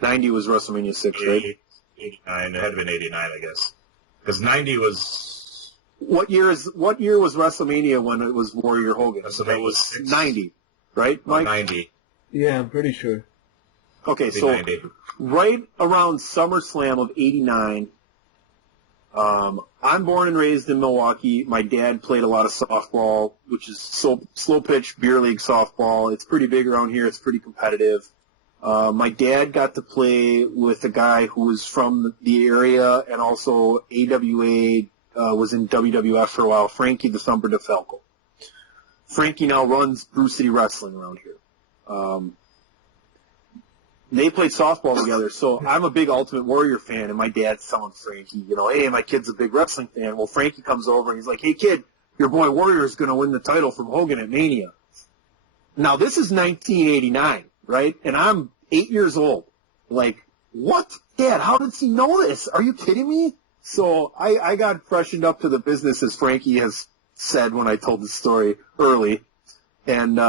90 was WrestleMania 6, right? 89. It had been 89, I guess. Because 90 was... What year was WrestleMania when it was Warrior Hogan? WrestleMania was 6. 90, right, Mike? 90. Yeah, I'm pretty sure. Okay, so 90. Right around SummerSlam of 89, I'm born and raised in Milwaukee. My dad played a lot of softball, which is slow pitch beer league softball. It's pretty big around here. It's pretty competitive. My dad got to play with a guy who was from the area and also AWA, was in WWF for a while, Frankie the Thumper DeFalco. Frankie now runs Brew City Wrestling around here. They played softball together, so I'm a big Ultimate Warrior fan, and my dad's telling Frankie, hey, my kid's a big wrestling fan. Well, Frankie comes over, and he's like, hey, kid, your boy Warrior is going to win the title from Hogan at Mania. Now, this is 1989, right? And I'm 8 years old. Like, what? Dad, how does he know this? Are you kidding me? So I got freshened up to the business, as Frankie has said when I told the story early. And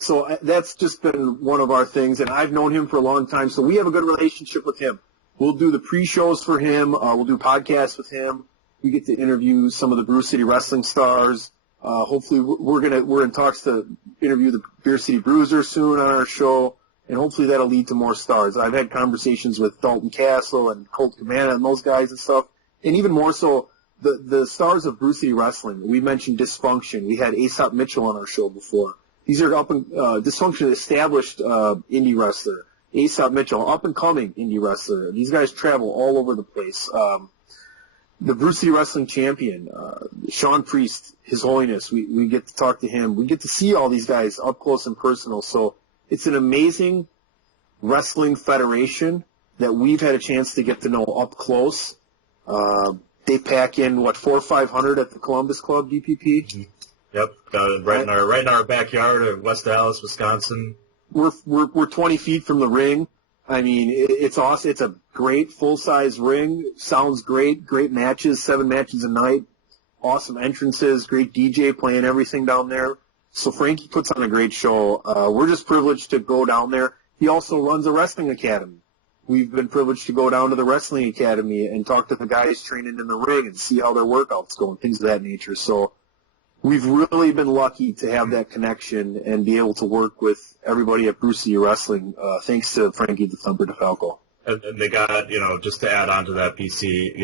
so that's just been one of our things, and I've known him for a long time, so we have a good relationship with him. We'll do the pre-shows for him. We'll do podcasts with him. We get to interview some of the Brew City Wrestling stars. Hopefully, we're in talks to interview the Beer City Bruiser soon on our show, and hopefully that'll lead to more stars. I've had conversations with Dalton Castle and Colt Cabana and those guys and stuff, and even more so, the stars of Brew City Wrestling. We mentioned Dysfunction. We had Aesop Mitchell on our show before. These are Dysfunction established indie wrestler. Aesop Mitchell, up-and-coming indie wrestler. These guys travel all over the place. The Brew City Wrestling champion, Sean Priest, His Holiness, we get to talk to him. We get to see all these guys up close and personal. So it's an amazing wrestling federation that we've had a chance to get to know up close. They pack in, 400 or 500 at the Columbus Club, DPP? Mm-hmm. Yep, right in our backyard of West Dallas, Wisconsin. We're 20 feet from the ring. I mean, it's awesome. It's a great full-size ring. Sounds great. Great matches, 7 matches a night. Awesome entrances. Great DJ playing everything down there. So Frankie puts on a great show. We're just privileged to go down there. He also runs a wrestling academy. We've been privileged to go down to the wrestling academy and talk to the guys training in the ring and see how their workouts go and things of that nature. So we've really been lucky to have that connection and be able to work with everybody at Bruce City Wrestling, thanks to Frankie the Thumper DeFalco. And they got, just to add on to that, PC,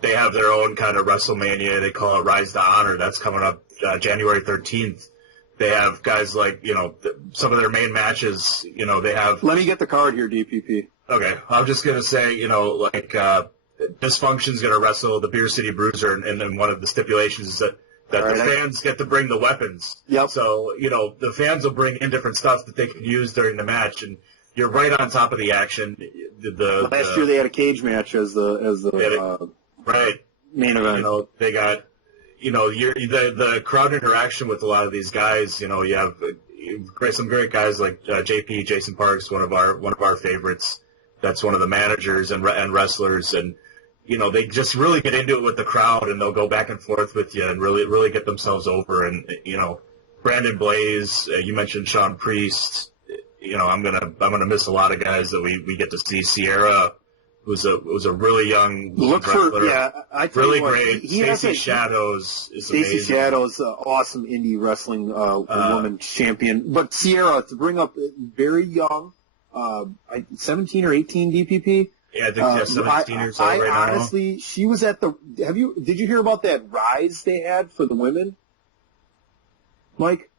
they have their own kind of WrestleMania. They call it Rise to Honor. That's coming up January 13th. They have guys like, some of their main matches, they have... Let me get the card here, DPP. Okay. I'm just going to say, Dysfunction's going to wrestle the Beer City Bruiser, and then one of the stipulations is that the fans get to bring the weapons. Yep. So, the fans will bring in different stuff that they can use during the match, and you're right on top of the action. Last year they had a cage match as the right. main event. They got, the crowd interaction with a lot of these guys, you have some great guys like JP, Jason Parks, one of our favorites. That's one of the managers and wrestlers, and they just really get into it with the crowd, and they'll go back and forth with you and really get themselves over. And Brandon Blaze, you mentioned Sean Priest. I'm gonna miss a lot of guys that we get to see. Sierra was a really young wrestler. I tell really you what, great. Stacey Shadows is amazing. Stacey Shadows, awesome indie wrestling woman champion. But Sierra, to bring up, very young, 17 or 18 DPP. Yeah, I think 17 years old right now. Honestly, she was at did you hear about that Rise they had for the women? Mike?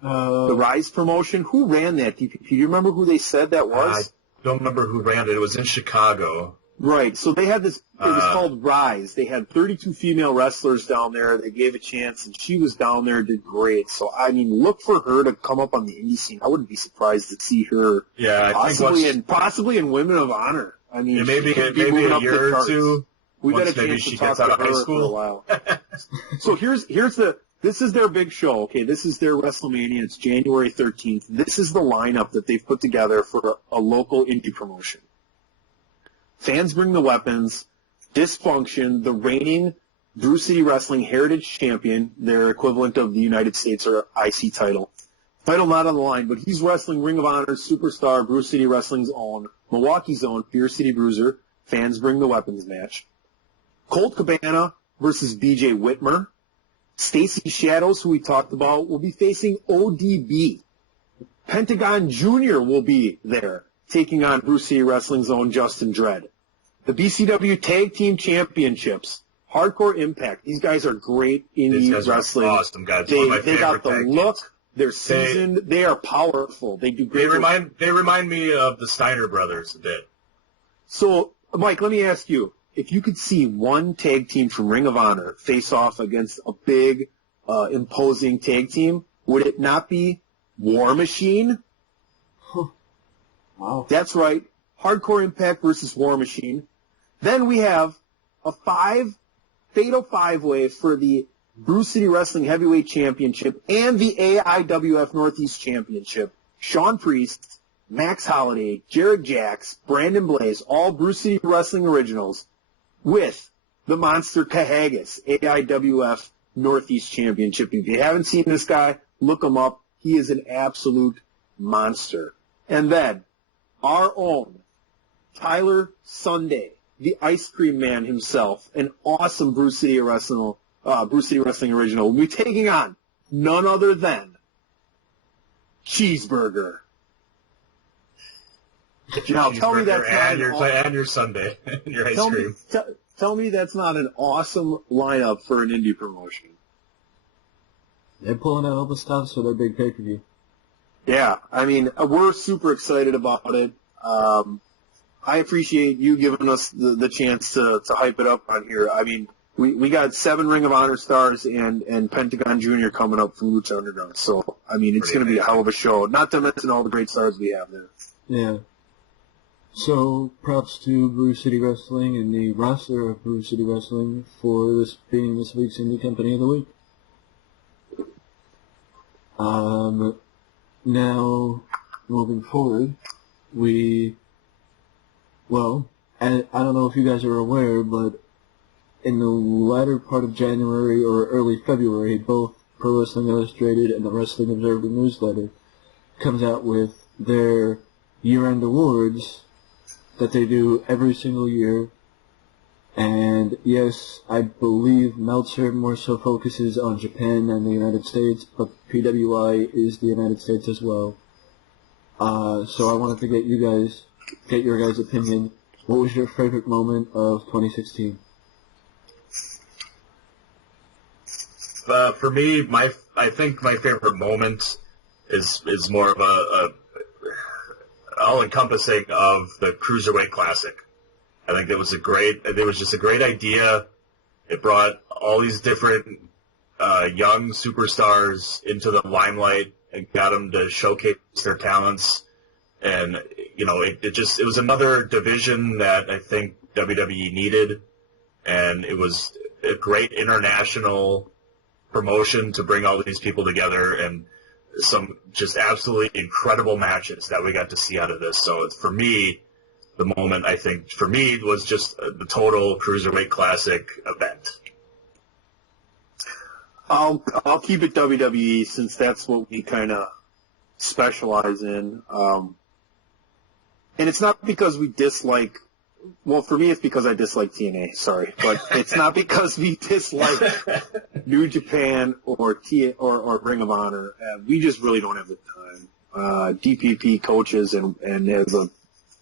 The Rise promotion? Who ran that, DPP? Do you remember who they said that was? I don't remember who ran it. It was in Chicago. Right. So they had this, it was called Rise. They had 32 female wrestlers down there. They gave a chance, and she was down there, did great. So, I mean, look for her to come up on the indie scene. I wouldn't be surprised to see her possibly in Women of Honor. I mean, maybe a year or two. We've had a chance to talk to her for a while. So this is their big show, okay? This is their WrestleMania. It's January 13th. This is the lineup that they've put together for a local indie promotion. Fans Bring the Weapons, Dysfunction, the reigning Bruce City Wrestling Heritage Champion, their equivalent of the United States or IC title. Title not on the line, but he's wrestling Ring of Honor superstar Bruce City Wrestling's own, Milwaukee's own, Beer City Bruiser, Fans Bring the Weapons match. Colt Cabana versus BJ Whitmer. Stacey Shadows, who we talked about, will be facing ODB. Pentagon Jr. will be there, taking on Bruce City Wrestling's own Justin Dredd. The BCW Tag Team Championships, Hardcore Impact. These guys are great indie wrestling. Awesome guys. They got the look. They're seasoned. They are powerful. They do great. They remind me of the Steiner brothers a bit. So, Mike, let me ask you. If you could see one tag team from Ring of Honor face off against a big, imposing tag team, would it not be War Machine? Wow. That's right. Hardcore Impact versus War Machine. Then we have a fatal five-way for the Bruce City Wrestling Heavyweight Championship and the AIWF Northeast Championship. Sean Priest, Max Holiday, Jared Jacks, Brandon Blaze, all Bruce City Wrestling originals, with the Monster Cahagas, AIWF Northeast Championship. If you haven't seen this guy, look him up. He is an absolute monster. And then, our own Tyler Sunday, the Ice Cream Man himself, an awesome Bruce City Wrestling original, will be taking on none other than Cheeseburger. Now, tell me that's and your Sunday, your ice cream. Tell me that's not an awesome lineup for an indie promotion. They're pulling out all the stops for their big pay-per-view. Yeah, I mean, we're super excited about it. I appreciate you giving us the chance to hype it up on here. I mean, we got 7 Ring of Honor stars and Pentagon Jr. coming up from Lucha Underground. So, I mean, it's going to be a hell of a show. Not to mention all the great stars we have there. Yeah. So, props to Bruce City Wrestling and the roster of Bruce City Wrestling for this being this week's Indie Company of the Week. Now, moving forward, and I don't know if you guys are aware, but in the latter part of January or early February, both Pro Wrestling Illustrated and the Wrestling Observer newsletter comes out with their year-end awards that they do every single year. And yes, I believe Meltzer more so focuses on Japan than the United States, but PWI is the United States as well. So I wanted to get your guys' opinion. What was your favorite moment of 2016? For me, I think my favorite moment is more of a all-encompassing of the Cruiserweight Classic. I think it was just a great idea. It brought all these different young superstars into the limelight and got them to showcase their talents. And, it was another division that I think WWE needed. And it was a great international promotion to bring all these people together, and some just absolutely incredible matches that we got to see out of this. So for me, the moment, I think, for me, was just the total Cruiserweight Classic event. I'll keep it WWE since that's what we kind of specialize in. And it's not because we dislike, well, for me it's because I dislike TNA, sorry. But it's not because we dislike New Japan or Ring of Honor. We just really don't have the time. DPP coaches and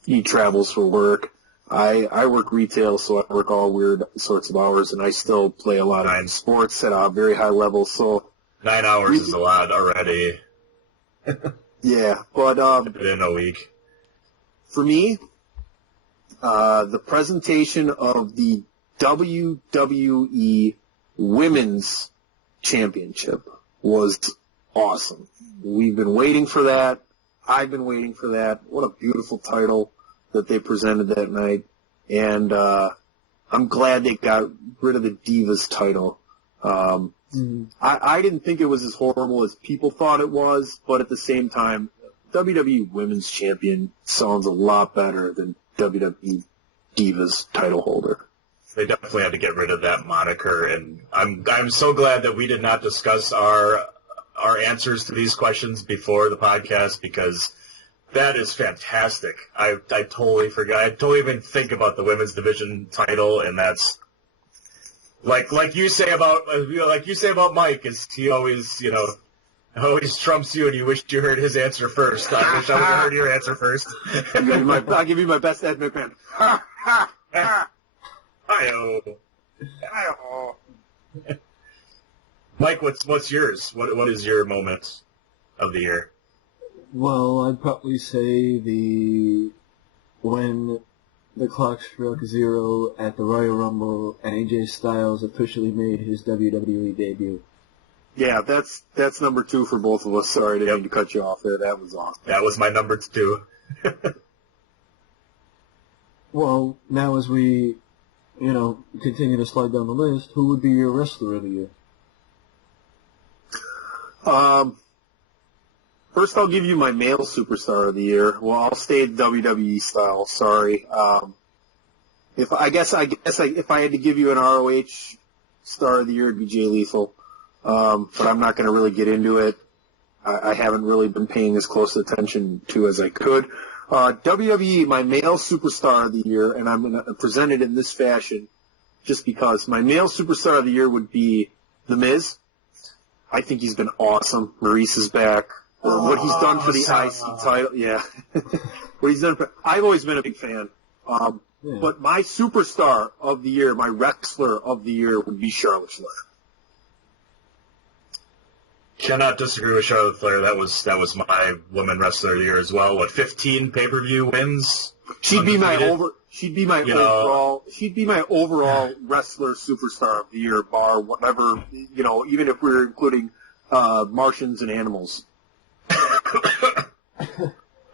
he travels for work. I work retail, so I work all weird sorts of hours, and I still play a lot of sports at a very high level. So 9 hours is a lot already. Yeah, but in a week. For me, the presentation of the WWE Women's Championship was awesome. We've been waiting for that. I've been waiting for that. What a beautiful title that they presented that night. And I'm glad they got rid of the Divas title. I didn't think it was as horrible as people thought it was, but at the same time, WWE Women's Champion sounds a lot better than WWE Divas title holder. They definitely had to get rid of that moniker, and I'm so glad that we did not discuss our answers to these questions before the podcast, because that is fantastic. I totally forgot. I totally didn't think about the women's division title, and that's like you say about Mike, is he always always trumps you, and you wished you heard his answer first. I wish I would have heard your answer first. I'll give you my best Ed McMahon. Hi-oh. Mike, what's yours? What is your moment of the year? Well, I'd probably say when the clock struck 0 at the Royal Rumble and AJ Styles officially made his WWE debut. Yeah, that's number 2 for both of us. Sorry, I didn't mean to cut you off there. That was awesome. That was my number 2. Well, now as we, continue to slide down the list, who would be your wrestler of the year? First, I'll give you my male superstar of the year. Well, I'll stay WWE style. Sorry. If I had to give you an ROH star of the year, it'd be Jay Lethal. But I'm not going to really get into it. I haven't really been paying as close attention to as I could. WWE, my male superstar of the year, and I'm going to present it in this fashion just because my male superstar of the year would be The Miz. I think he's been awesome. Maurice is back. What he's done for the IC title, yeah. What he's done I've always been a big fan. But my superstar of the year, my wrestler of the year, would be Charlotte Flair. Cannot disagree with Charlotte Flair. That was my woman wrestler of the year as well. 15 pay-per-view wins? She'd be my overall wrestler superstar of the year, bar whatever, even if we're including Martians and animals.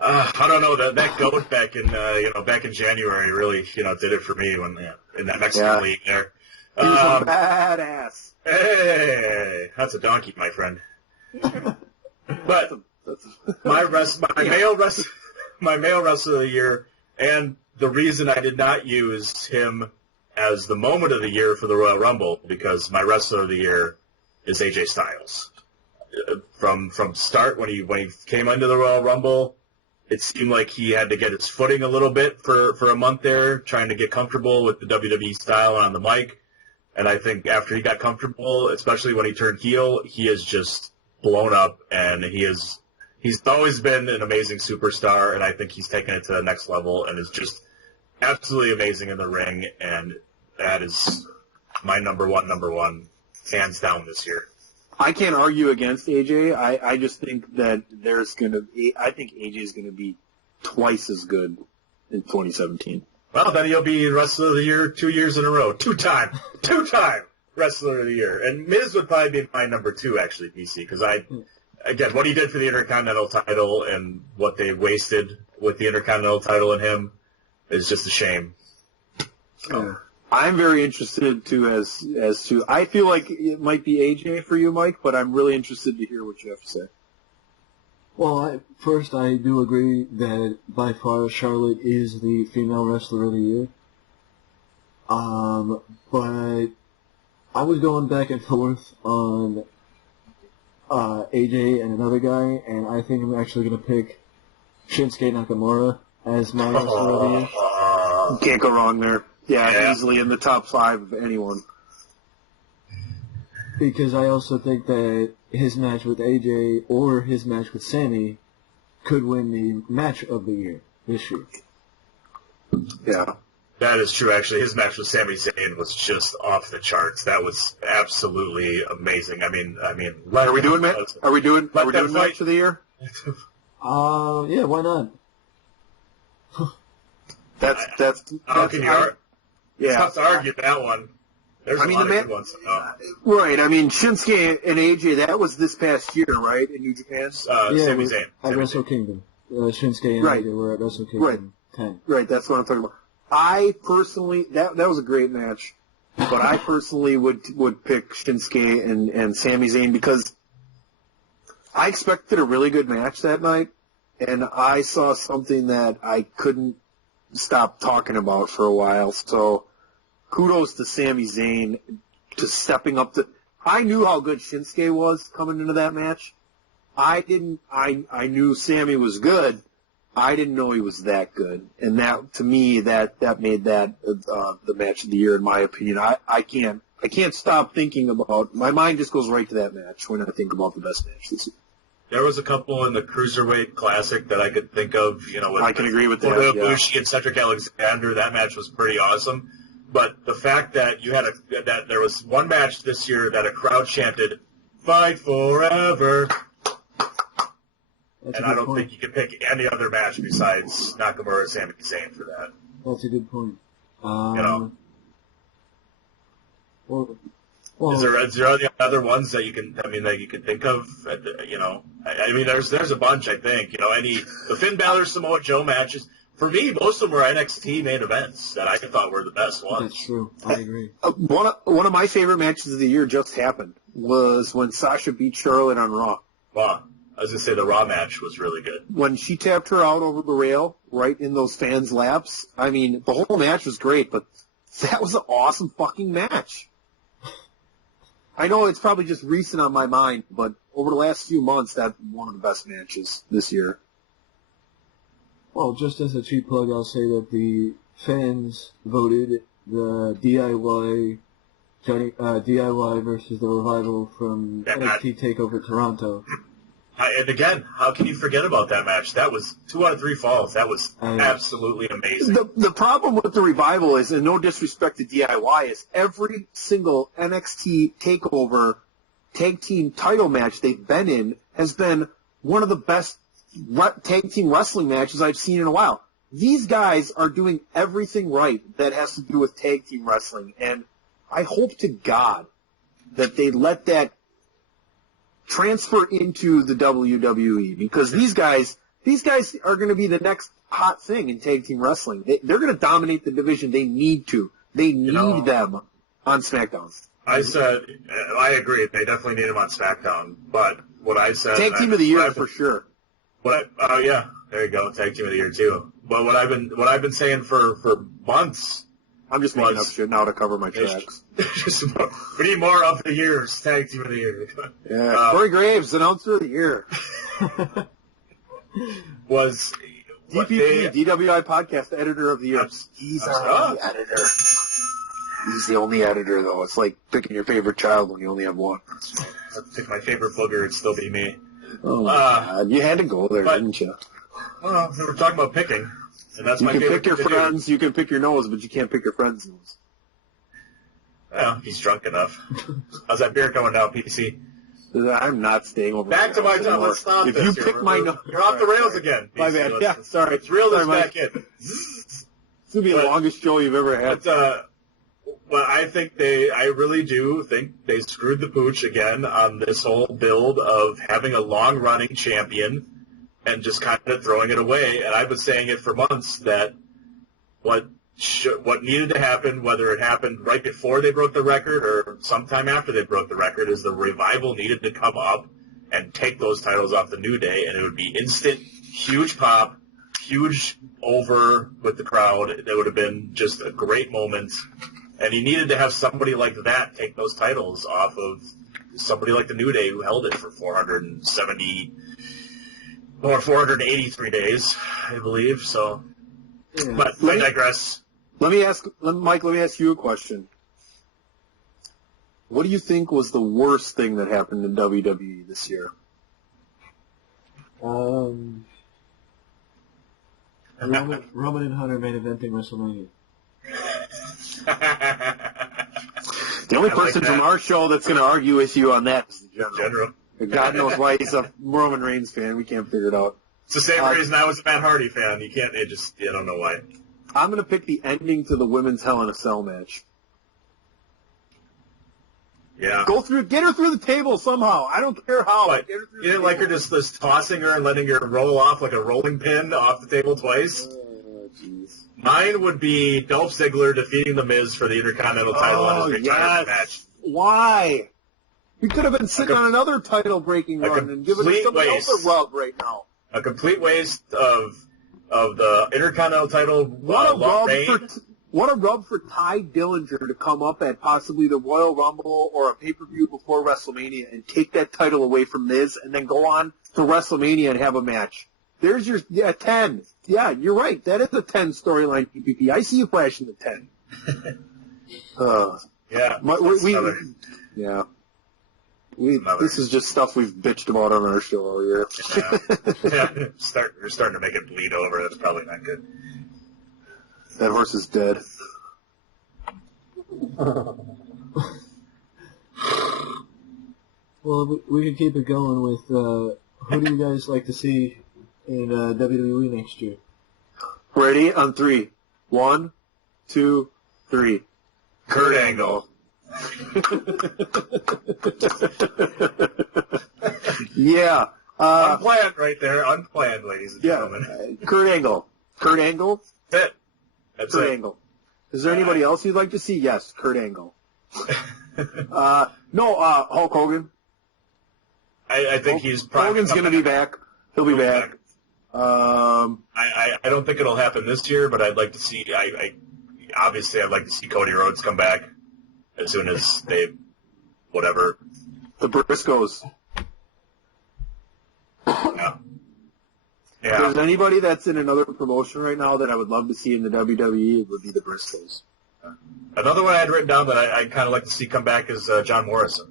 I don't know, that goat back in January really did it for me when in that Mexican league there. He was a badass. Hey, that's a donkey, my friend. But my my male wrestler of the year, and the reason I did not use him as the moment of the year for the Royal Rumble, because my wrestler of the year is AJ Styles. From start, when he came into the Royal Rumble, it seemed like he had to get his footing a little bit for a month there, trying to get comfortable with the WWE style on the mic. And I think after he got comfortable, especially when he turned heel, he has just blown up, and he's always been an amazing superstar, and I think he's taken it to the next level and is just absolutely amazing in the ring, and that is my number one, hands down this year. I can't argue against AJ. I just think that I think AJ is going to be twice as good in 2017. Well, then he'll be Wrestler of the Year 2 years in a row. Two-time Wrestler of the Year. And Miz would probably be my number 2, actually, PC, because again, what he did for the Intercontinental title and what they wasted with the Intercontinental title in him is just a shame. So. I'm very interested as to. I feel like it might be AJ for you, Mike, but I'm really interested to hear what you have to say. Well, first I do agree that by far Charlotte is the female wrestler of the year. But I was going back and forth on AJ and another guy, and I think I'm actually going to pick Shinsuke Nakamura as my wrestler of the year. Can't go wrong there. Yeah, easily in the top 5 of anyone. Because I also think that his match with AJ or his match with Sammy could win the match of the year this year. Yeah. That is true, actually. His match with Sami Zayn was just off the charts. That was absolutely amazing. I mean, are we doing match of the year? Yeah, why not? That's how can you argue? It's tough to argue that one. There's a lot of good ones. Right. I mean, Shinsuke and AJ, that was this past year, right, in New Japan? Sami Zayn. At Wrestle Kingdom. Shinsuke and AJ were at Wrestle Kingdom 10. Right, that's what I'm talking about. I personally, that was a great match, but I personally would pick Shinsuke and Sami Zayn because I expected a really good match that night, and I saw something that I couldn't stop talking about for a while, so kudos to Sami Zayn to stepping up to. I knew how good Shinsuke was coming into that match. I knew Sami was good. I didn't know he was that good, and that to me that made that the match of the year in my opinion. I can't stop thinking about. My mind just goes right to that match when I think about the best match this year. There was a couple in the Cruiserweight Classic that I could think of. I can agree with that. Ibushi and Cedric Alexander, that match was pretty awesome. But the fact that that there was one match this year that a crowd chanted, "Fight forever," and I don't think you can pick any other match besides Nakamura and Sami Zayn for that. That's a good point. Is there any other ones that you can think of? I mean, there's a bunch. I think the Finn Balor Samoa Joe matches. For me, most of them were NXT main events that I thought were the best ones. That's true. I agree. One of my favorite matches of the year just happened was when Sasha beat Charlotte on Raw. Wow. I was going to say the Raw match was really good. When she tapped her out over the rail, right in those fans' laps, I mean, the whole match was great, but that was an awesome fucking match. I know it's probably just recent on my mind, but over the last few months, that's one of the best matches this year. Well, just as a cheap plug, I'll say that the fans voted the DIY versus the Revival from NXT TakeOver Toronto. And again, how can you forget about that match? That was 2 out of 3 falls. That was absolutely amazing. The problem with the Revival is, and no disrespect to DIY, is every single NXT TakeOver tag team title match they've been in has been one of the best tag team wrestling matches I've seen in a while. These guys are doing everything right that has to do with tag team wrestling, and I hope to God that they let that transfer into the WWE, because these guys are going to be the next hot thing in tag team wrestling. They're going to dominate the division. They need to. They need them on SmackDown. I agree. They definitely need them on SmackDown. But what I said... Tag team of the year for sure. Yeah, there you go, tag team of the year too. But what I've been saying for months. I'm just making up shit now to cover my tracks. We need more of the year's tag team of the year. Yeah, Corey Graves, announcer of the year. Was DPP, DWI Podcast, editor of the year. He's our only editor. He's the only editor, though. It's like picking your favorite child when you only have one. I'd pick my favorite booger, it'd still be me. Oh, my God. You had to go there, didn't you? Well, we were talking about picking, and that's my favorite. You can pick your friends, you can pick your nose, but you can't pick your friend's nose. Well, he's drunk enough. How's that beer going down, PC? I'm not staying over. Back to my time. Let's stop if this. You pick my nose. You're off the rails again. My bad. Yeah, sorry. Let's reel this back in. It's going to be the longest show you've ever had. But I really do think they screwed the pooch again on this whole build of having a long-running champion and just kind of throwing it away. And I've been saying it for months that what needed to happen, whether it happened right before they broke the record or sometime after they broke the record, is the Revival needed to come up and take those titles off the New Day, and it would be instant, huge pop, huge over with the crowd. That would have been just a great moment. And he needed to have somebody like that take those titles off of somebody like the New Day who held it for 483 days, I believe. So, but I digress. Mike, let me ask you a question. What do you think was the worst thing that happened in WWE this year? Roman and Hunter main eventing WrestleMania. The only person from our show that's going to argue with you on that is the General. God knows why he's a Roman Reigns fan. We can't figure it out. It's the same reason I was a Matt Hardy fan. I don't know why. I'm going to pick the ending to the women's Hell in a Cell match. Yeah. Get her through the table somehow. I don't care how. What? Get her through You didn't like her just tossing her and letting her roll off like a rolling pin off the table twice? Oh, jeez. Mine would be Dolph Ziggler defeating The Miz for the Intercontinental title in his retirement match. Why? We could have been sitting on another title-breaking run and giving somebody else a rub right now. A complete waste of the Intercontinental title. What a rub for Ty Dillinger to come up at possibly the Royal Rumble or a pay-per-view before WrestleMania and take that title away from Miz and then go on to WrestleMania and have a match. There's your 10. Yeah, you're right. That is a 10 storyline PPP. I see you flashing the 10. This is just stuff we've bitched about on our show all year. You're starting to make it bleed over. That's probably not good. That horse is dead. Well, we can keep it going with who do you guys like to see in WWE next year? Ready? On 3. 1, 2, 3. Kurt Angle. Yeah. Unplanned right there. Unplanned, ladies and gentlemen. Kurt Angle. Kurt Angle? That's it. That's Kurt it. Angle. Is there anybody else you'd like to see? Yes, Kurt Angle. Hulk Hogan. I think he's probably... Hogan's going to be back. He'll be back. I don't think it'll happen this year, but I'd like to see... Obviously, I'd like to see Cody Rhodes come back as soon as they... Whatever. The Briscoes. Yeah. If there's anybody that's in another promotion right now that I would love to see in the WWE, it would be the Briscoes. Another one I had written down that I kind of like to see come back is John Morrison.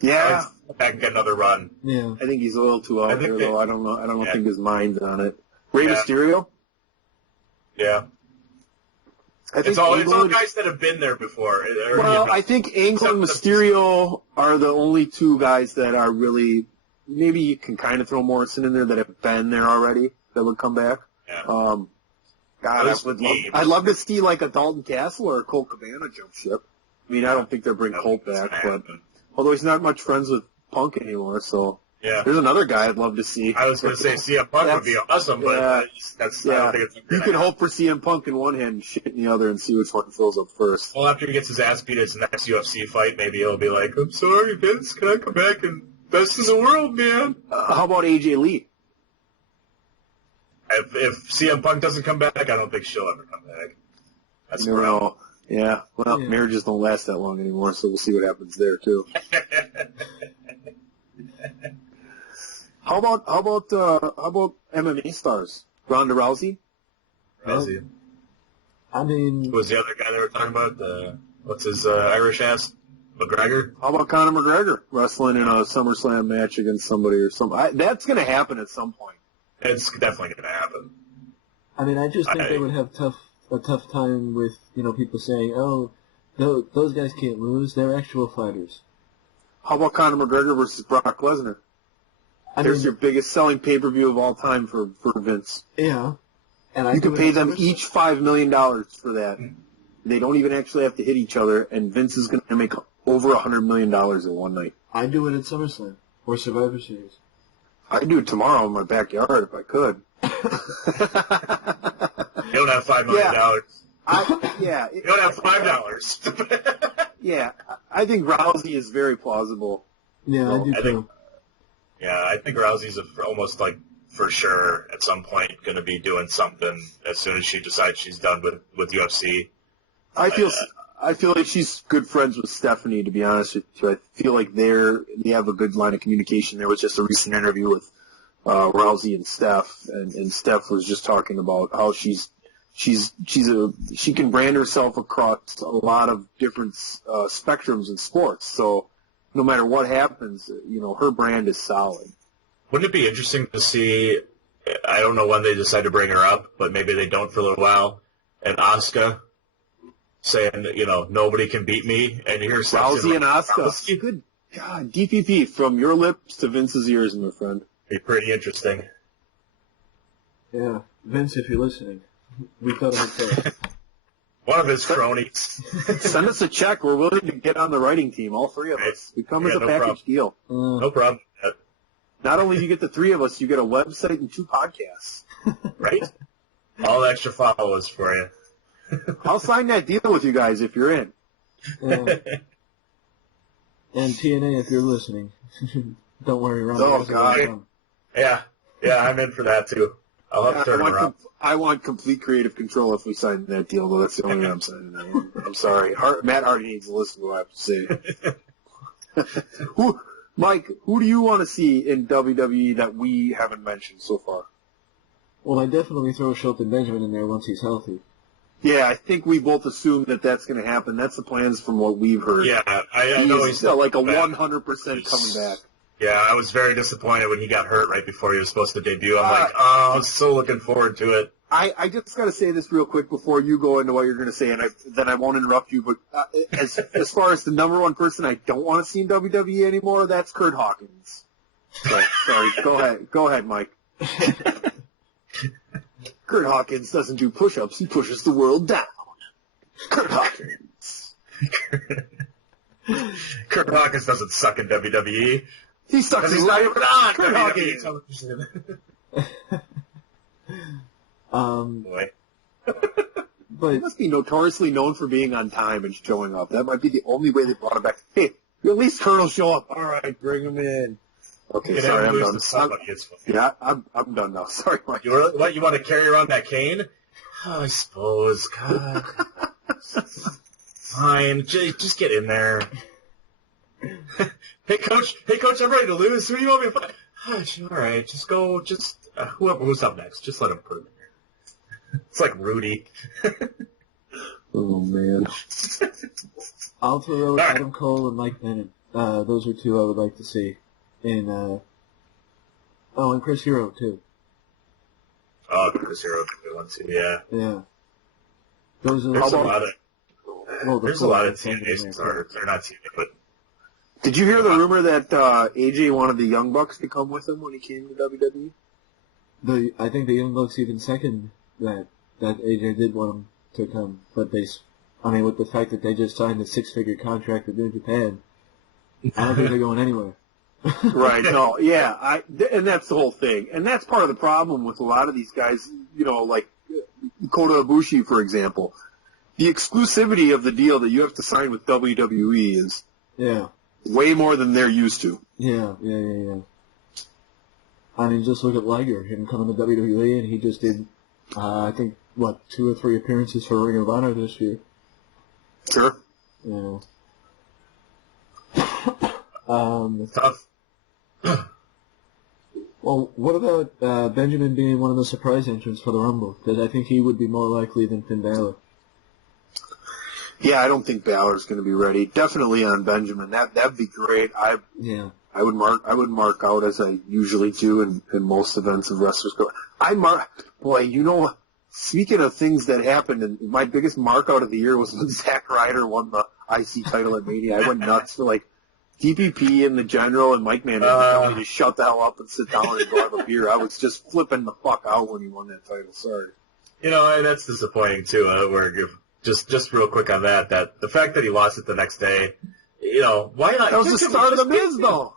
Yeah. Back and get another run. Yeah. I think he's a little too out there, though. I don't know. I don't think his mind's on it. Rey Mysterio? Yeah. It's all guys that have been there before. I think Angle and Mysterio are the only two guys that are really... Maybe you can kind of throw Morrison in there that have been there already that would come back. Yeah. I'd love to see like a Dalton Castle or a Colt Cabana jump ship. I mean, I don't think they'll bring Colt back, but although he's not much friends with Punk anymore, so there's another guy I'd love to see. I was going to say CM Punk would be awesome, but I don't think it's you can hope for CM Punk in one hand and shit in the other and see which one fills up first. Well, after he gets his ass beat at his next UFC fight, maybe he'll be like, I'm sorry, Vince, can I come back and best in the world, man? How about AJ Lee? If CM Punk doesn't come back, I don't think she'll ever come back. That's You know. Yeah. Well, marriages don't last that long anymore, so we'll see what happens there too. How about MMA stars? Ronda Rousey? Rousey. I mean, Who was the other guy they were talking about? What's his Irish ass? McGregor? How about Conor McGregor wrestling in a SummerSlam match against somebody or something? That's going to happen at some point. It's definitely going to happen. I mean, I just think they would have a tough time with, people saying, oh, those guys can't lose. They're actual fighters. How about Conor McGregor versus Brock Lesnar? There's your biggest selling pay-per-view of all time for Vince. Yeah. And you can pay them each $5 million for that. They don't even actually have to hit each other, and Vince is going to make over $100 million in one night. I'd do it at SummerSlam or Survivor Series. I'd do it tomorrow in my backyard if I could. You don't have $5 million. You don't have $5. Yeah, I think Rousey is very plausible. Yeah, I do too. I think Rousey's almost like for sure at some point going to be doing something as soon as she decides she's done with UFC. I feel like she's good friends with Stephanie, to be honest with you. I feel like they have a good line of communication. There was just a recent interview with Rousey and Steph, and Steph was just talking about how she can brand herself across a lot of different spectrums in sports. So no matter what happens, her brand is solid. Wouldn't it be interesting to see, I don't know when they decide to bring her up, but maybe they don't for a little while, and Asuka saying, nobody can beat me, and here's Rousey and Asuka. Good God, DPP, from your lips to Vince's ears, my friend. Be pretty interesting. Yeah, Vince, if you're listening, we thought of it. One of his cronies. Send us a check. We're willing to get on the writing team, all three of us. We come as a package deal. No problem. Not only do you get the three of us, you get a website and 2 podcasts. Right? All extra followers for you. I'll sign that deal with you guys if you're in. And TNA, if you're listening, don't worry. Oh, God. Yeah, I'm in for that, too. I'll have to turn around. I want complete creative control if we sign that deal, though. That's the only way I'm signing that one. I'm sorry. Matt Hardy needs to listen to what I have to say. Mike, who do you want to see in WWE that we haven't mentioned so far? Well, I definitely throw Shelton Benjamin in there once he's healthy. Yeah, I think we both assume that that's going to happen. That's the plans from what we've heard. Yeah, I know he's like a 100% coming back. Yeah, I was very disappointed when he got hurt right before he was supposed to debut. I'm I was so looking forward to it. I just got to say this real quick before you go into what you're going to say, and then I won't interrupt you. But as far as the number one person I don't want to see in WWE anymore, that's Kurt Hawkins. So, sorry, go ahead, Mike. Kurt Hawkins doesn't do push-ups; he pushes the world down. Kurt Hawkins. Kurt Hawkins doesn't suck in WWE. He sucks. He's not even on Kurt WWE Hawkins. Boy. But he must be notoriously known for being on time and showing up. That might be the only way they brought him back. Hey, at least Kurt will show up. All right, bring him in. Okay, sorry, I'm done. Yeah, I'm done now. Sorry, Mike. You want to carry around that cane? Oh, I suppose. God. Fine. Just get in there. Hey, coach, I'm ready to lose. Who do you want me to fight? All right, just go. Who's up next? Just let him put him in there. It's like Rudy. Oh, man. I'll throw Adam Cole and Mike Bennett. Those are two I would like to see. And Chris Hero, too. Oh, Chris Hero could be one, too, yeah. Yeah. There's a lot of TNA stars. They're not TNA, but... Did you hear the rumor that AJ wanted the Young Bucks to come with him when he came to WWE? I think the Young Bucks even second that AJ did want him to come, but with the fact that they just signed a 6-figure contract with New Japan, I don't think they're going anywhere. Right, no, yeah, and that's the whole thing. And that's part of the problem with a lot of these guys, like Kota Ibushi, for example. The exclusivity of the deal that you have to sign with WWE is way more than they're used to. Yeah. I mean, just look at Liger, him coming to WWE, and he just did, I think, 2 or 3 appearances for Ring of Honor this year. Sure. Yeah. Tough. Well, what about Benjamin being one of the surprise entrants for the Rumble? Because I think he would be more likely than Finn Balor. Yeah, I don't think Balor's going to be ready. Definitely on Benjamin. That'd be great. I would mark out as I usually do in most events of wrestlers go. Speaking of things that happened, and my biggest mark out of the year was when Zack Ryder won the IC title at Mania. I went nuts for DPP and the General and Mike Mann tell me to shut the hell up and sit down and go have a beer. I was just flipping the fuck out when he won that title. Sorry. That's disappointing too. Just real quick on that the fact that he lost it the next day, why not? That was the start of the Miz, though.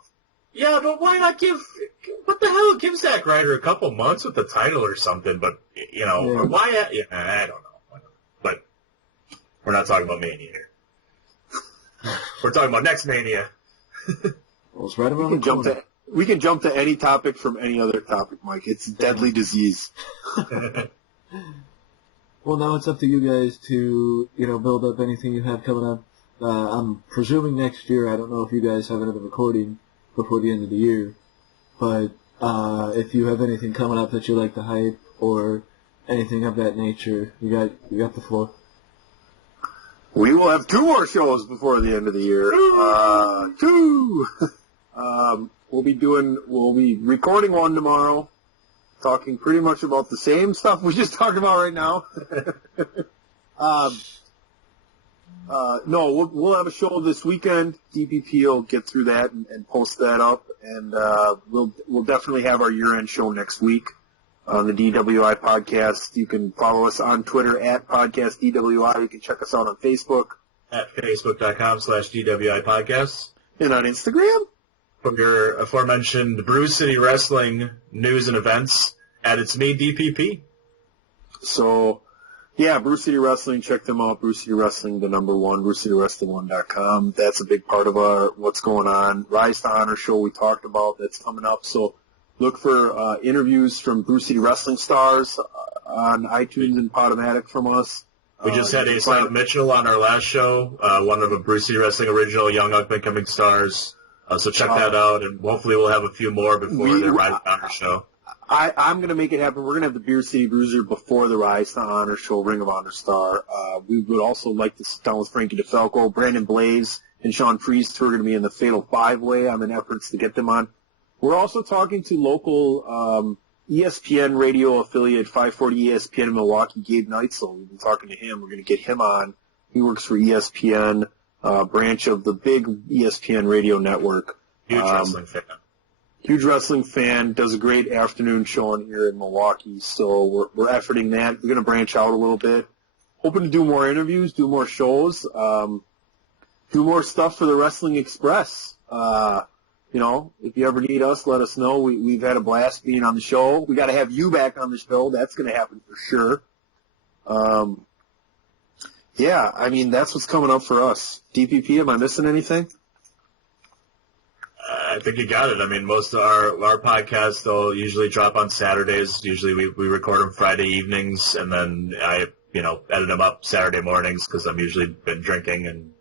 Yeah, but why not give Zack Ryder a couple months with the title or something? But or why? Yeah, I don't know. But we're not talking about Mania here. We're talking about next Mania. Well, it's right around the corner. We can jump to any topic from any other topic, Mike. It's a deadly disease. Well, now it's up to you guys to, build up anything you have coming up. I'm presuming next year. I don't know if you guys have another recording before the end of the year, but if you have anything coming up that you like to hype or anything of that nature, you got the floor. We will have 2 more shows before the end of the year. 2. We'll be recording one tomorrow, talking pretty much about the same stuff we just talked about right now. No, we'll have a show this weekend. DPP will get through that and post that up, and we'll definitely have our year-end show next week on the DWI Podcast. You can follow us on Twitter at Podcast DWI. You can check us out on Facebook at facebook.com/DWI Podcast. And on Instagram? From your aforementioned Brew City Wrestling news and events at It's Me DPP. So, yeah, Brew City Wrestling, check them out. Brew City Wrestling, the number 1, BrewCityWrestling1.com. That's a big part of our what's going on. Rise to Honor show we talked about, that's coming up. So look for interviews from Brew City Wrestling stars on iTunes and Podomatic from us. We just had Scott Mitchell on our last show, one of the Brew City Wrestling original young up-and-coming stars. So check that out, and hopefully we'll have a few more before the Rise to Honor show. I'm going to make it happen. We're going to have the Beer City Bruiser before the Rise to Honor show, Ring of Honor star. We would also like to sit down with Frankie DeFalco, Brandon Blaze, and Sean Priest, who are going to be in the Fatal 5-Way. I'm in efforts to get them on. We're also talking to local ESPN radio affiliate 540 ESPN in Milwaukee, Gabe Neitzel. We've been talking to him. We're going to get him on. He works for ESPN, branch of the big ESPN radio network. Huge wrestling fan. Huge wrestling fan, does a great afternoon show on here in Milwaukee, so we're efforting that. We're going to branch out a little bit. Hoping to do more interviews, do more shows, do more stuff for the Wrestling Express. If you ever need us, let us know. We've had a blast being on the show. We got to have you back on the show. That's going to happen for sure. Yeah, I mean, that's what's coming up for us. DPP, am I missing anything? I think you got it. I mean, most of our podcasts, they'll usually drop on Saturdays. Usually we record them Friday evenings, and then I, edit them up Saturday mornings because I'm usually been drinking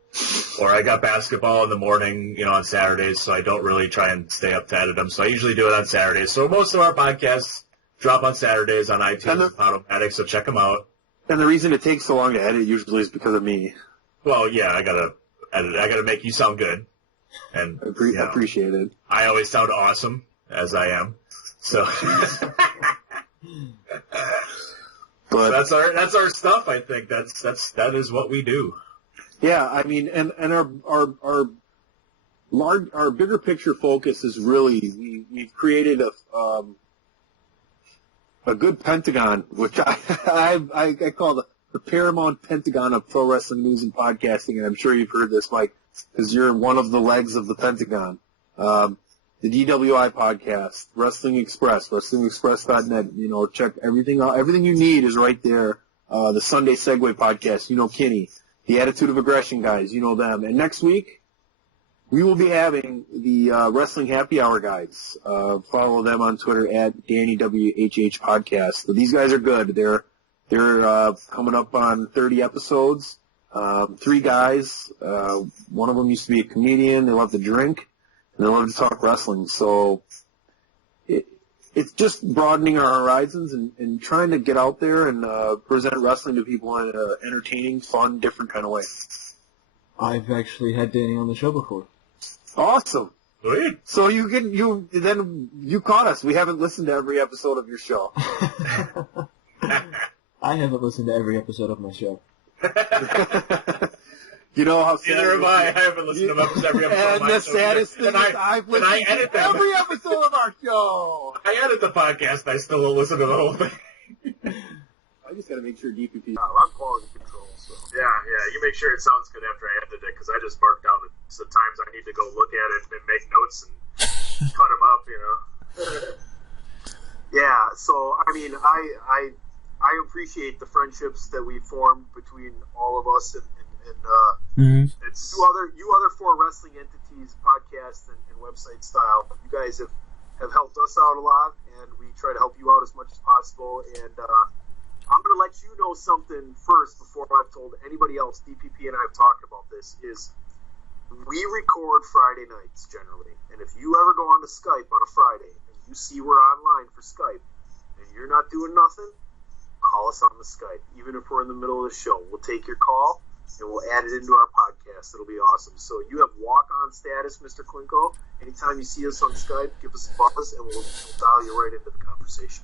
or I got basketball in the morning, on Saturdays, so I don't really try and stay up to edit them. So I usually do it on Saturdays. So most of our podcasts drop on Saturdays on iTunes and Podomatic, so check them out. And the reason it takes so long to edit usually is because of me. Well, yeah, I gotta edit. I gotta make you sound good. And I appreciate it. I always sound awesome, as I am. So, but that's our stuff. I think that is what we do. Yeah, I mean, and our bigger picture focus is really we've created a good pentagon, which I call the Paramount Pentagon of pro wrestling news and podcasting, and I'm sure you've heard this, Mike, because you're one of the legs of the Pentagon. The DWI Podcast, Wrestling Express, WrestlingExpress.net. Check everything out. Everything you need is right there. The Sunday Segway Podcast, Kenny. The Attitude of Aggression guys, them. And next week, we will be having the Wrestling Happy Hour guys. Follow them on Twitter at DannyWHH Podcast. So these guys are good. They're coming up on 30 episodes. 3 guys. One of them used to be a comedian. They love to drink, and they love to talk wrestling. So it's just broadening our horizons and trying to get out there and present wrestling to people in an entertaining, fun, different kind of way. I've actually had Danny on the show before. Awesome. Sweet. So you caught us. We haven't listened to every episode of your show. I haven't listened to every episode of my show. You know how neither have I. I haven't listened to every episode of my show. And the saddest thing is I've listened to every episode of our show. I edit the podcast and I still don't listen to the whole thing. I just got to make sure DPP. I'm quality control, so. Yeah, you make sure it sounds good after I edit it, because I just mark down the times I need to go look at it and make notes and cut them up, you know. Yeah, so, I mean, I appreciate the friendships that we formed between all of us and you other 4 wrestling entities, podcast and website style. You guys have helped us out a lot, and we try to help you out as much as possible. And I'm going to let you know something first before I've told anybody else. DPP and I have talked about this. Is we record Friday nights generally, and if you ever go on to Skype on a Friday and you see we're online for Skype and you're not doing nothing, call us on the Skype. Even if we're in the middle of the show, we'll take your call and we'll add it into our podcast. It'll be awesome. So you have walk-on status, Mr. Klinko. Anytime you see us on Skype, give us a buzz, and we'll dial you right into the conversation.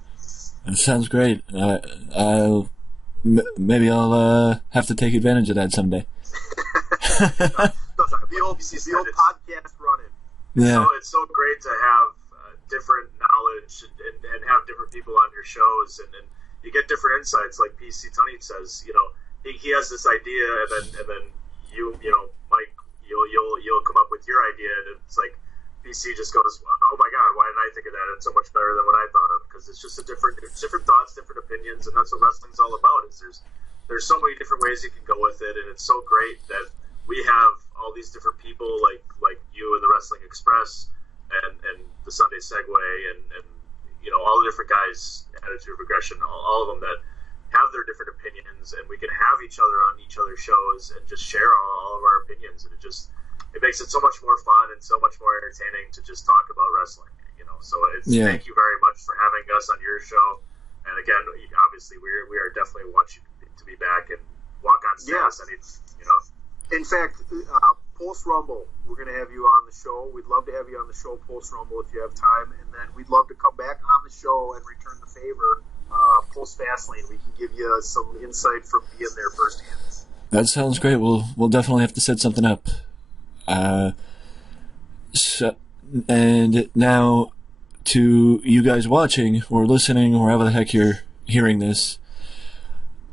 That sounds great. Maybe I'll have to take advantage of that someday. The old podcast running. Yeah. It's so great to have different knowledge and have different people on your shows, and you get different insights. Like PC Tunney says, you know, he has this idea, and then you know, Mike, you'll come up with your idea, and it's like PC just goes, oh my God, why didn't I think of that? It's so much better than what I thought of, because it's just different thoughts, different opinions, and that's what wrestling's all about. Is there's so many different ways you can go with it, and it's so great that we have all these different people like you and the Wrestling Express and the Sunday Segway and you know, all the different guys, Attitude of Aggression, all of them that have their different opinions, and we can have each other on each other's shows and just share all of our opinions, and it makes it so much more fun and so much more entertaining to just talk about wrestling, you know. So thank you very much for having us on your show, and again, obviously we are definitely want you to be back and walk on status. You know. In fact, post Rumble, we're going to have you on the show. We'd love to have you on the show post Rumble if you have time, and then we'd love to come back on the show and return the favor post Fastlane. We can give you some insight from being there firsthand. That sounds great. We'll definitely have to set something up. And now to you guys watching or listening or however the heck you're hearing this.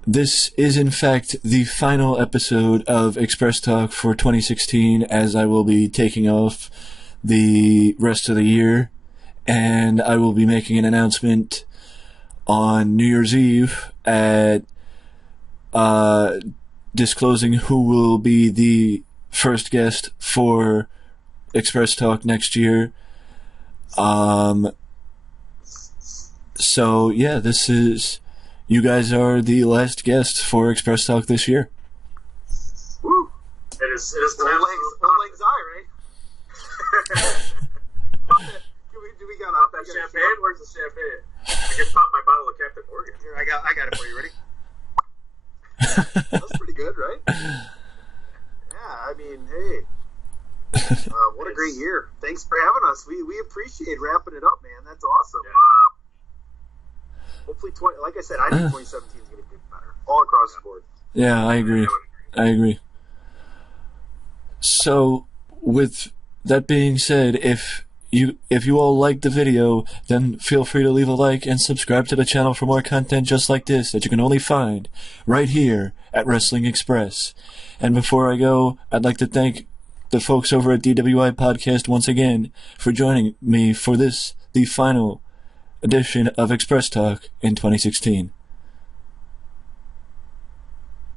This is in fact the final episode of Express Talk for 2016, as I will be taking off the rest of the year, and I will be making an announcement on New Year's Eve at disclosing who will be the first guest for Express Talk next year. So yeah, you guys are the last guests for Express Talk this year. Woo! It is Old Lang Syne, right? Do we got that champagne? Where's the champagne? I can pop my bottle of Captain Morgan. Here, I got it for you. Ready? That's pretty good, right? Yeah, I mean, hey, what a great year! Thanks for having us. We appreciate wrapping it up, man. That's awesome. Yeah. Hopefully, like I said, I think 2017 is going to get better all across the board. Yeah, I agree. So, with that being said, if you all liked the video, then feel free to leave a like and subscribe to the channel for more content just like this that you can only find right here at Wrestling Express. And before I go, I'd like to thank the folks over at DWI Podcast once again for joining me for the final edition of Express Talk in 2016.